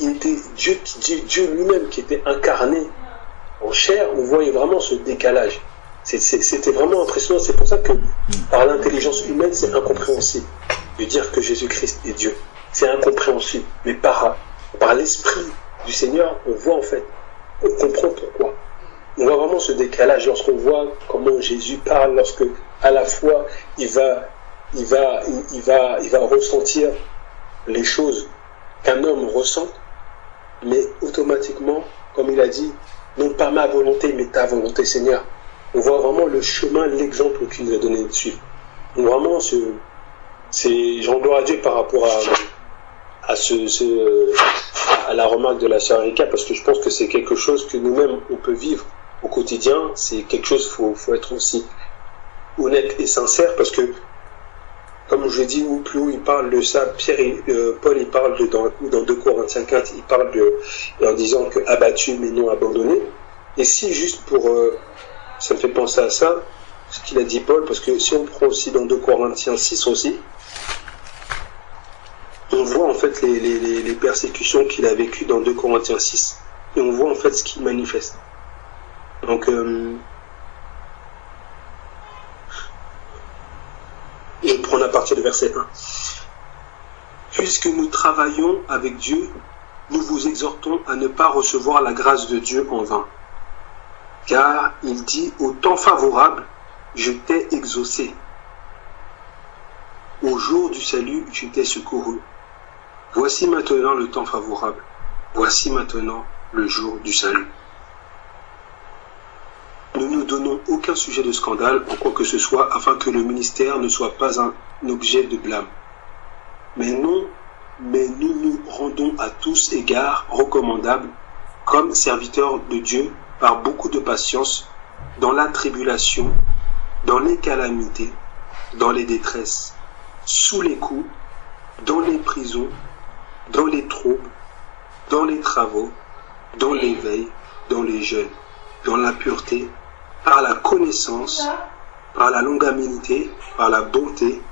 il était Dieu lui-même qui était incarné en chair, on voyait vraiment ce décalage. C'était vraiment impressionnant. C'est pour ça que par l'intelligence humaine, c'est incompréhensible de dire que Jésus-Christ est Dieu. C'est incompréhensible. Mais par l'esprit du Seigneur, on voit en fait, on comprend pourquoi. on voit vraiment ce décalage lorsqu'on voit comment Jésus parle, lorsque à la fois il va ressentir les choses qu'un homme ressent, mais automatiquement, comme il a dit, non pas ma volonté, mais ta volonté, Seigneur. On voit vraiment le chemin, l'exemple qu'il nous a donné de suivre. Donc vraiment, j'en gloire à Dieu par rapport à la remarque de la sœur Erika, parce que je pense que c'est quelque chose que nous-mêmes, on peut vivre au quotidien. C'est quelque chose, faut être aussi honnête et sincère, parce que, comme je l'ai dit, plus haut il parle de ça, Paul il parle dans 2 Corinthiens 4, il parle en disant que abattu mais non abandonné. Et si juste ça me fait penser à ça, ce qu'il a dit Paul, parce que si on prend aussi dans 2 Corinthiens 6 aussi, on voit en fait les persécutions qu'il a vécues dans 2 Corinthiens 6, et on voit en fait ce qu'il manifeste. Donc, je vais prendre à partir du verset 1. Puisque nous travaillons avec Dieu, nous vous exhortons à ne pas recevoir la grâce de Dieu en vain. Car il dit, au temps favorable, je t'ai exaucé. Au jour du salut, je t'ai secouru. Voici maintenant le temps favorable. Voici maintenant le jour du salut. Nous ne donnons aucun sujet de scandale en quoi que ce soit, afin que le ministère ne soit pas un objet de blâme. Mais nous nous rendons à tous égards recommandables comme serviteurs de Dieu par beaucoup de patience, dans la tribulation, dans les calamités, dans les détresses, sous les coups, dans les prisons, dans les troubles, dans les travaux, dans l'éveil, dans les jeûnes, dans la pureté, par la connaissance, par la longanimité, par la bonté,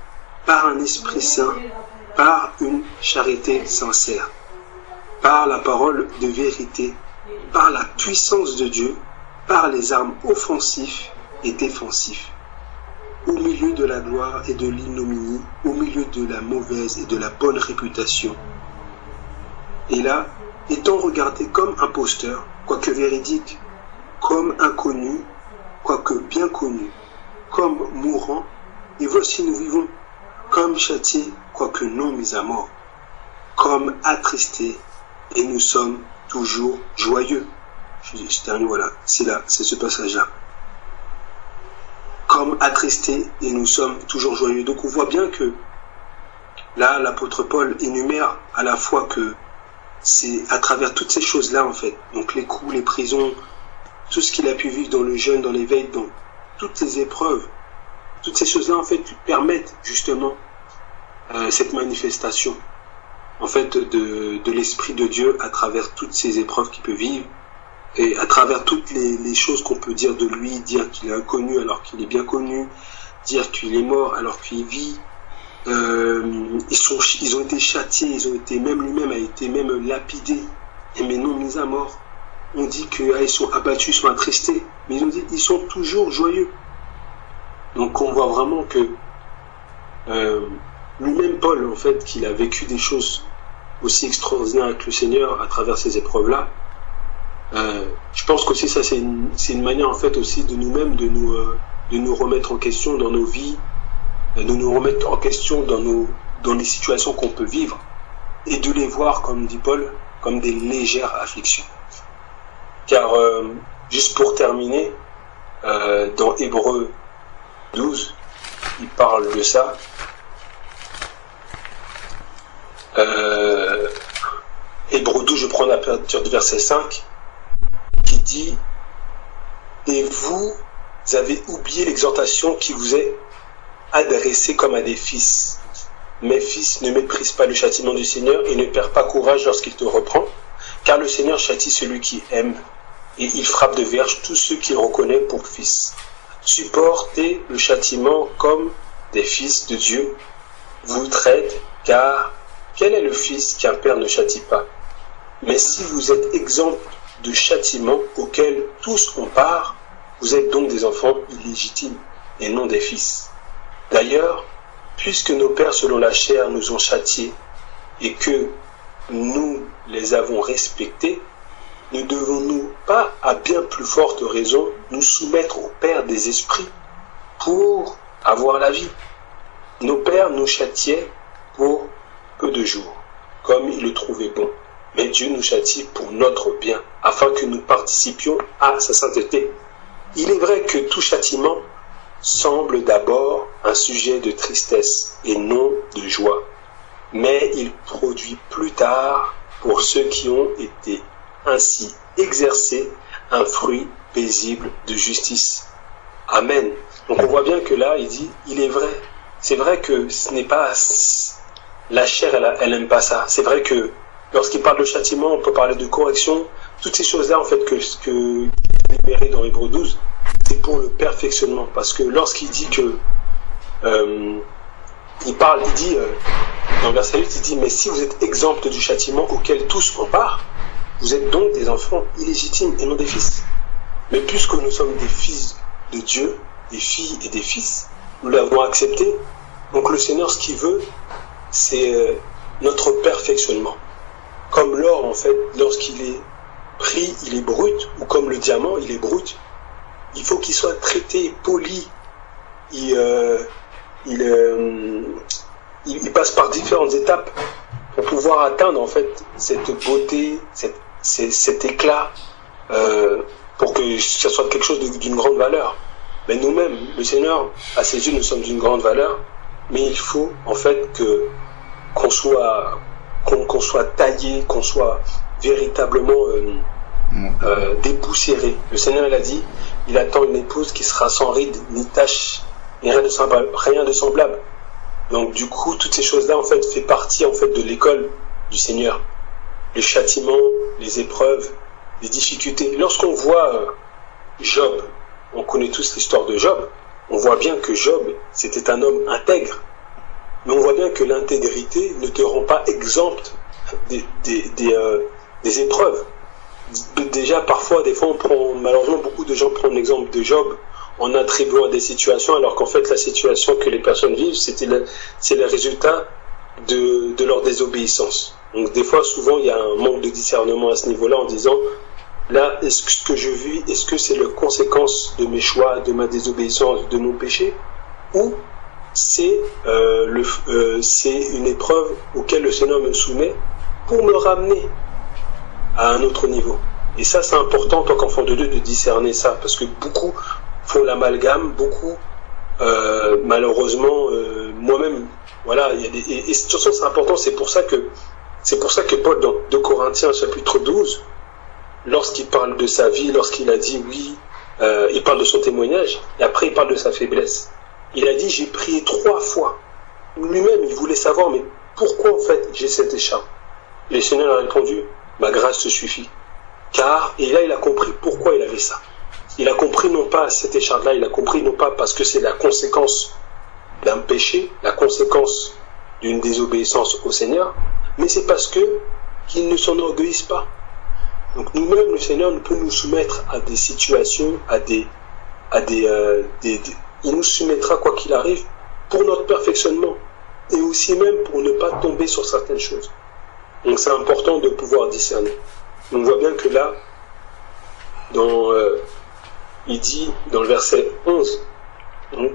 par un esprit saint, par une charité sincère, par la parole de vérité, par la puissance de Dieu, par les armes offensives et défensives, au milieu de la gloire et de l'ignominie, au milieu de la mauvaise et de la bonne réputation. Et là, étant regardé comme imposteur, quoique véridique, comme inconnu, quoique bien connu, comme mourant, et voici nous vivons, comme châtiés, quoique non mis à mort, comme attristés, et nous sommes toujours joyeux. Je termine, voilà, c'est là, c'est ce passage-là. Comme attristés, et nous sommes toujours joyeux. Donc on voit bien que là, l'apôtre Paul énumère à la fois que c'est à travers toutes ces choses-là, en fait, donc les coups, les prisons, tout ce qu'il a pu vivre dans le jeûne, dans l'éveil, dans toutes ces épreuves, toutes ces choses-là, en fait, permettent justement cette manifestation, en fait, de l'Esprit de Dieu à travers toutes ces épreuves qu'il peut vivre, et à travers toutes les choses qu'on peut dire de lui, dire qu'il est inconnu alors qu'il est bien connu, dire qu'il est mort alors qu'il vit. Ils ont été châtiés, même lui-même a été même lapidé, mais non mis à mort. On dit qu'ils sont abattus, ils sont attristés, mais ils sont toujours joyeux. Donc on voit vraiment que lui-même Paul, en fait, qu'il a vécu des choses aussi extraordinaires avec le Seigneur à travers ces épreuves-là. Je pense qu'aussi ça c'est une manière en fait aussi de nous-mêmes de nous remettre en question dans nos vies, de nous remettre en question dans les situations qu'on peut vivre et de les voir, comme dit Paul, comme des légères afflictions. Car juste pour terminer, dans Hébreux 12, il parle de ça. Hébreux 12, je prends à partir du verset 5, qui dit « Et vous avez oublié l'exhortation qui vous est adressée comme à des fils. Mes fils, ne méprisent pas le châtiment du Seigneur et ne perd pas courage lorsqu'il te reprend, car le Seigneur châtie celui qui aime, et il frappe de verge tous ceux qu'il reconnaît pour fils. Supportez le châtiment comme des fils de Dieu. Vous traite, car quel est le fils qu'un père ne châtie pas? Mais si vous êtes exempt de châtiment auquel tous ont part, vous êtes donc des enfants illégitimes et non des fils. D'ailleurs, puisque nos pères selon la chair nous ont châtiés et que nous les avons respectés, ne devons-nous pas, à bien plus forte raison, nous soumettre au Père des esprits pour avoir la vie? Nos pères nous châtiaient pour peu de jours, comme ils le trouvaient bon. Mais Dieu nous châtie pour notre bien, afin que nous participions à sa sainteté. Il est vrai que tout châtiment semble d'abord un sujet de tristesse et non de joie, mais il produit plus tard, pour ceux qui ont été ainsi exercés, un fruit paisible de justice. Amen. Donc on voit bien que là, il dit, il est vrai. C'est vrai que ce n'est pas... La chair, elle n'aime pas ça. C'est vrai que lorsqu'il parle de châtiment, on peut parler de correction. Toutes ces choses-là, en fait, que libéré dans Hébreux 12, c'est pour le perfectionnement. Parce que lorsqu'il dit que... il dit, dans le verset 8, il dit, mais si vous êtes exempts du châtiment auquel tous ont part, vous êtes donc des enfants illégitimes et non des fils. Mais puisque nous sommes des fils de Dieu, des filles et des fils, nous l'avons accepté. Donc le Seigneur, ce qu'il veut, c'est notre perfectionnement. Comme l'or, en fait, lorsqu'il est pris, il est brut, ou comme le diamant, il est brut. Il faut qu'il soit traité, poli. Il passe par différentes étapes pour pouvoir atteindre, en fait, cette beauté, cet éclat, pour que ça soit quelque chose d'une grande valeur. Mais nous-mêmes, le Seigneur, à ses yeux, nous sommes d'une grande valeur, mais il faut, en fait, qu'on soit taillé, qu'on soit véritablement dépoussiéré. Le Seigneur, il a dit, il attend une épouse qui sera sans ride, ni tache, ni rien de semblable. Donc, du coup, toutes ces choses-là, en fait, fait partie, en fait, de l'école du Seigneur. Les châtiments, les épreuves, les difficultés. Lorsqu'on voit Job, on connaît tous l'histoire de Job, on voit bien que Job, c'était un homme intègre. Mais on voit bien que l'intégrité ne te rend pas exempte des épreuves. Déjà, parfois, des fois, malheureusement, beaucoup de gens prennent l'exemple de Job en attribuant à des situations, alors qu'en fait, la situation que les personnes vivent, c'est le résultat de leur désobéissance. Donc, des fois, souvent, il y a un manque de discernement à ce niveau-là en disant, là, est-ce que ce que je vis, est-ce que c'est la conséquence de mes choix, de ma désobéissance, de mon péché, ou c'est une épreuve auquel le Seigneur me soumet pour me ramener à un autre niveau. Et ça, c'est important en tant qu'enfant de Dieu de discerner ça, parce que beaucoup font l'amalgame, beaucoup, malheureusement, moi-même, voilà, et de toute façon, c'est important, c'est pour ça que Paul, dans 2 Corinthiens, chapitre 12, lorsqu'il parle de sa vie, lorsqu'il a dit oui, il parle de son témoignage, et après il parle de sa faiblesse. Il a dit, j'ai prié 3 fois. Lui-même, il voulait savoir, mais pourquoi en fait j'ai cette écharpe? Et le Seigneur a répondu, ma grâce te suffit. Car, et là il a compris pourquoi il avait ça. Il a compris non pas cette écharpe-là, il a compris non pas parce que c'est la conséquence d'un péché, la conséquence d'une désobéissance au Seigneur, mais c'est parce qu'il ne s'enorgueillisse pas. Donc nous-mêmes, le Seigneur peut nous soumettre à des situations, il nous soumettra quoi qu'il arrive pour notre perfectionnement et aussi même pour ne pas tomber sur certaines choses. Donc c'est important de pouvoir discerner. On voit bien que là, il dit dans le verset 11, donc,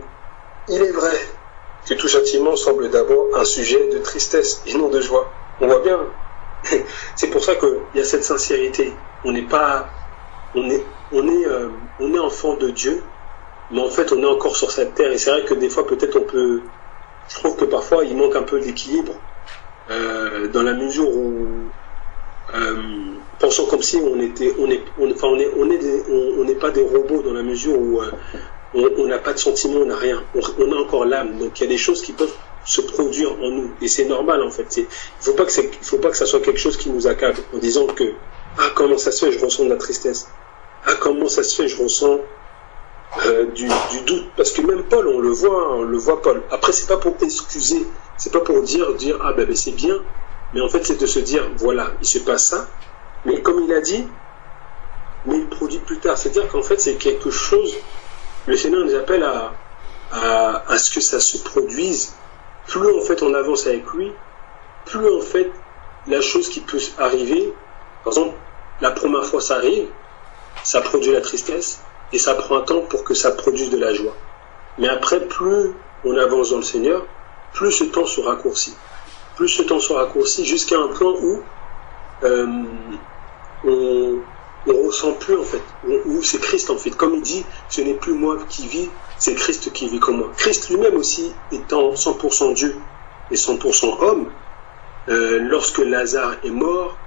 il est vrai que tout châtiment semble d'abord un sujet de tristesse et non de joie. On voit bien, c'est pour ça qu'il y a cette sincérité. On est enfant de Dieu, mais en fait on est encore sur cette terre. Et c'est vrai que des fois peut-être je trouve que parfois il manque un peu d'équilibre dans la mesure où pensons comme si on n'est pas des robots, dans la mesure où on n'a pas de sentiments, on n'a rien, on a encore l'âme. Donc il y a des choses qui peuvent se produire en nous, et c'est normal en fait. Il faut pas que ça soit quelque chose qui nous accable en disant que comment ça se fait, je ressens de la tristesse, comment ça se fait, je ressens du doute, parce que même Paul, on le voit Paul. Après, c'est pas pour excuser, c'est pas pour dire ben c'est bien, mais en fait c'est de se dire voilà, il se passe ça, mais comme il a dit, mais il produit plus tard. C'est-à-dire qu'en fait c'est quelque chose, le Seigneur nous appelle à ce que ça se produise. Plus en fait on avance avec lui, plus en fait la chose qui peut arriver, par exemple, la première fois ça arrive, ça produit la tristesse, et ça prend un temps pour que ça produise de la joie. Mais après, plus on avance dans le Seigneur, plus ce temps se raccourcit. Plus ce temps se raccourcit jusqu'à un point où on ressent plus en fait, où c'est Christ en fait. Comme il dit, ce n'est plus moi qui vis, c'est Christ qui vit comme moi. Christ lui-même aussi, étant 100% Dieu et 100% homme, lorsque Lazare est mort,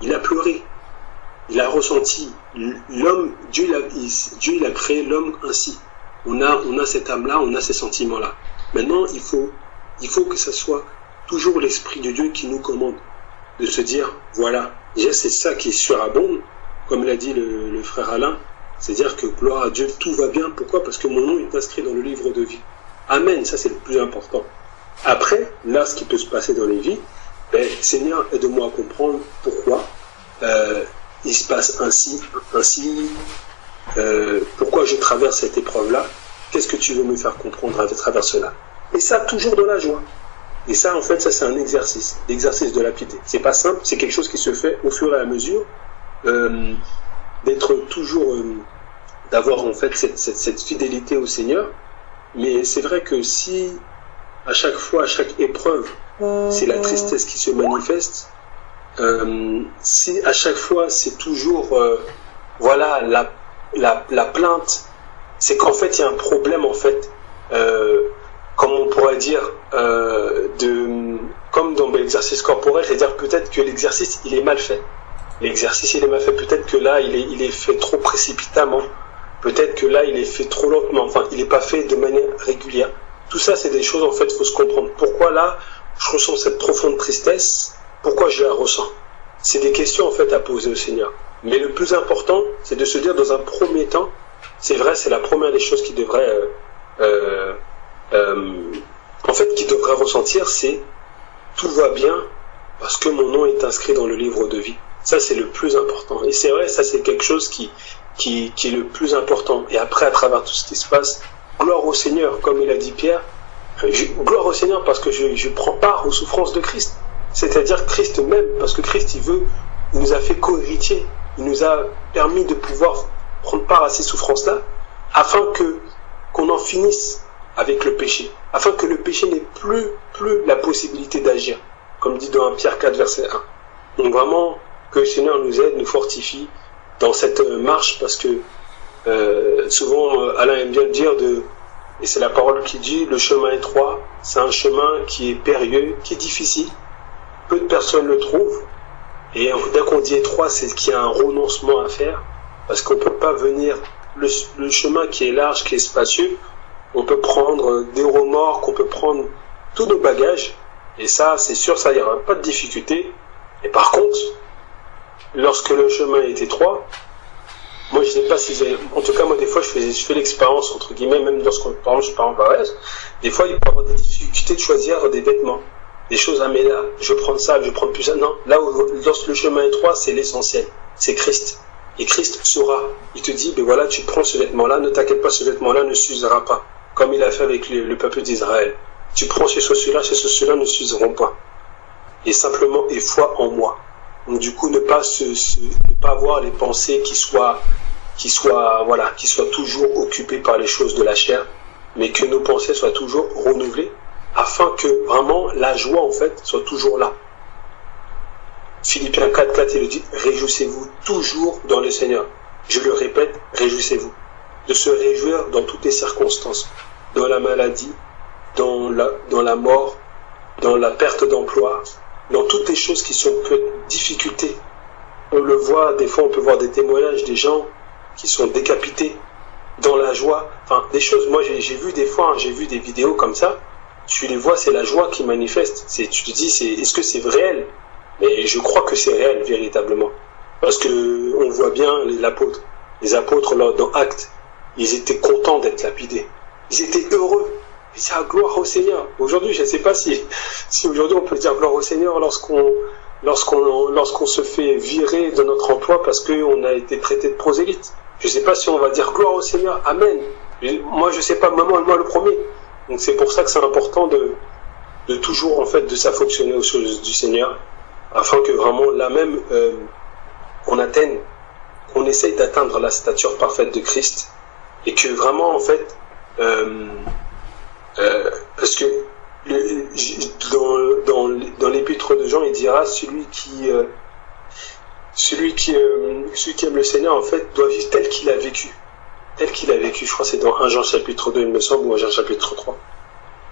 il a pleuré. Il a ressenti l'homme, Dieu il a créé l'homme ainsi. On a cette âme-là, on a ces sentiments-là. Maintenant, il faut que ce soit toujours l'Esprit de Dieu qui nous commande de se dire, voilà, déjà c'est ça qui est surabonde, comme l'a dit le frère Alain, c'est-à-dire que gloire à Dieu, tout va bien. Pourquoi? Parce que mon nom est inscrit dans le livre de vie. Amen, ça c'est le plus important. Après, là, ce qui peut se passer dans les vies, Seigneur, aide-moi à comprendre pourquoi il se passe ainsi, pourquoi je traverse cette épreuve-là, qu'est-ce que tu veux me faire comprendre à travers cela. Et ça, toujours dans la joie. Et ça, en fait, ça c'est un exercice, l'exercice de la piété. C'est pas simple, c'est quelque chose qui se fait au fur et à mesure, d'être toujours, d'avoir en fait cette fidélité au Seigneur. Mais c'est vrai que si, à chaque fois, à chaque épreuve, c'est la tristesse qui se manifeste, si à chaque fois c'est toujours voilà la plainte, c'est qu'en fait il y a un problème en fait, comme on pourrait dire comme dans l'exercice corporel, c'est-à-dire peut-être que l'exercice il est mal fait, peut-être que là il est fait trop précipitamment, peut-être que là il est fait trop lentement, enfin il n'est pas fait de manière régulière. Tout ça c'est des choses en fait, il faut se comprendre pourquoi là je ressens cette profonde tristesse. Pourquoi je la ressens? C'est des questions en fait à poser au Seigneur. Mais le plus important, c'est de se dire dans un premier temps, c'est vrai, c'est la première des choses qui devrait, en fait, qui devrait ressentir, c'est tout va bien parce que mon nom est inscrit dans le livre de vie. Ça, c'est le plus important. Et c'est vrai, ça, c'est quelque chose qui est le plus important. Et après, à travers tout ce qui se passe, gloire au Seigneur, comme il a dit Pierre. Gloire au Seigneur parce que je prends part aux souffrances de Christ. C'est-à-dire Christ même, parce que Christ, il nous a fait co-héritiers. Il nous a permis de pouvoir prendre part à ces souffrances-là, afin qu'on en finisse avec le péché, afin que le péché n'ait plus la possibilité d'agir, comme dit dans 1 Pierre 4, verset 1. Donc vraiment, que le Seigneur nous aide, nous fortifie dans cette marche, parce que souvent, Alain aime bien le dire, et c'est la parole qui dit, le chemin étroit, c'est un chemin qui est périlleux, qui est difficile. Peu de personnes le trouvent. Et dès qu'on dit étroit, c'est qu'il y a un renoncement à faire. Parce qu'on ne peut pas venir... Le chemin qui est large, qui est spacieux, on peut prendre des remorques, on peut prendre tous nos bagages. Et ça, c'est sûr, ça, il n'y aura pas de difficulté. Et par contre, lorsque le chemin est étroit, moi, je ne sais pas si en tout cas, moi, des fois, je fais l'expérience, entre guillemets, même lorsqu'on parle, je pars en voyage, des fois, il peut y avoir des difficultés de choisir des vêtements. Des choses, mais là, je vais prendre ça, je vais prendre plus ça. Non, là où, lorsque le chemin est étroit, c'est l'essentiel. C'est Christ. Et Christ saura. Il te dit, ben voilà, tu prends ce vêtement-là, ne t'inquiète pas, ce vêtement-là ne s'usera pas. Comme il a fait avec le peuple d'Israël. Tu prends ces chaussures-là ne s'useront pas. Et simplement, et foi en moi. Donc du coup, ne pas avoir les pensées qui soient toujours occupées par les choses de la chair, mais que nos pensées soient toujours renouvelées, afin que vraiment la joie en fait soit toujours là. Philippiens 4, il dit, réjouissez-vous toujours dans le Seigneur. Je le répète, réjouissez-vous. De se réjouir dans toutes les circonstances, dans la maladie, dans la mort, dans la perte d'emploi, dans toutes les choses qui sont difficultés. On le voit, des fois on peut voir des témoignages des gens qui sont décapités dans la joie. Enfin, des choses, moi j'ai vu des fois, j'ai vu des vidéos comme ça, tu les vois, c'est la joie qui manifeste. Tu te dis, est-ce que c'est réel? Mais je crois que c'est réel, véritablement. Parce que on voit bien les apôtres dans Actes, ils étaient contents d'être lapidés. Ils étaient heureux. Ils disaient, ah, gloire au Seigneur. Aujourd'hui, je ne sais pas si aujourd'hui on peut dire gloire au Seigneur lorsqu'on se fait virer de notre emploi parce qu'on a été traité de prosélyte. Je ne sais pas si on va dire gloire au Seigneur, amen. Moi, je ne sais pas, moi le premier. Donc c'est pour ça que c'est important de toujours en fait de s'affectionner aux choses du Seigneur, afin que vraiment là même qu'on essaye d'atteindre la stature parfaite de Christ, et que vraiment, en fait, parce que dans l'épître de Jean, il dira celui qui aime le Seigneur, en fait, doit vivre tel qu'il a vécu. Tel qu'il a vécu, je crois que c'est dans 1 Jean chapitre 2, il me semble, ou 1 Jean chapitre 3.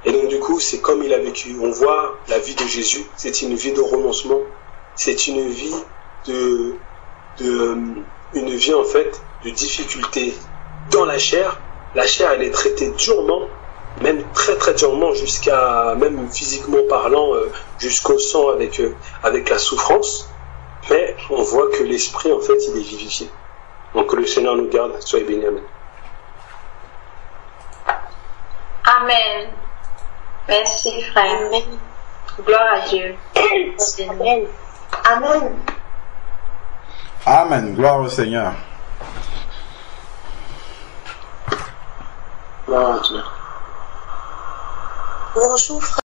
Et donc, du coup, c'est comme il a vécu. On voit la vie de Jésus, c'est une vie de renoncement, c'est une vie une vie, en fait, de difficulté dans la chair. La chair, elle est traitée durement, même très très durement, même physiquement parlant, jusqu'au sang avec la souffrance. Mais on voit que l'esprit, en fait, il est vivifié. Donc que le Seigneur nous garde, soyez bénis, amen. Amen. Merci, frère. Amen. Gloire à Dieu. Amen. Amen. Amen. Gloire au Seigneur. Gloire à Dieu. Bonjour, frère.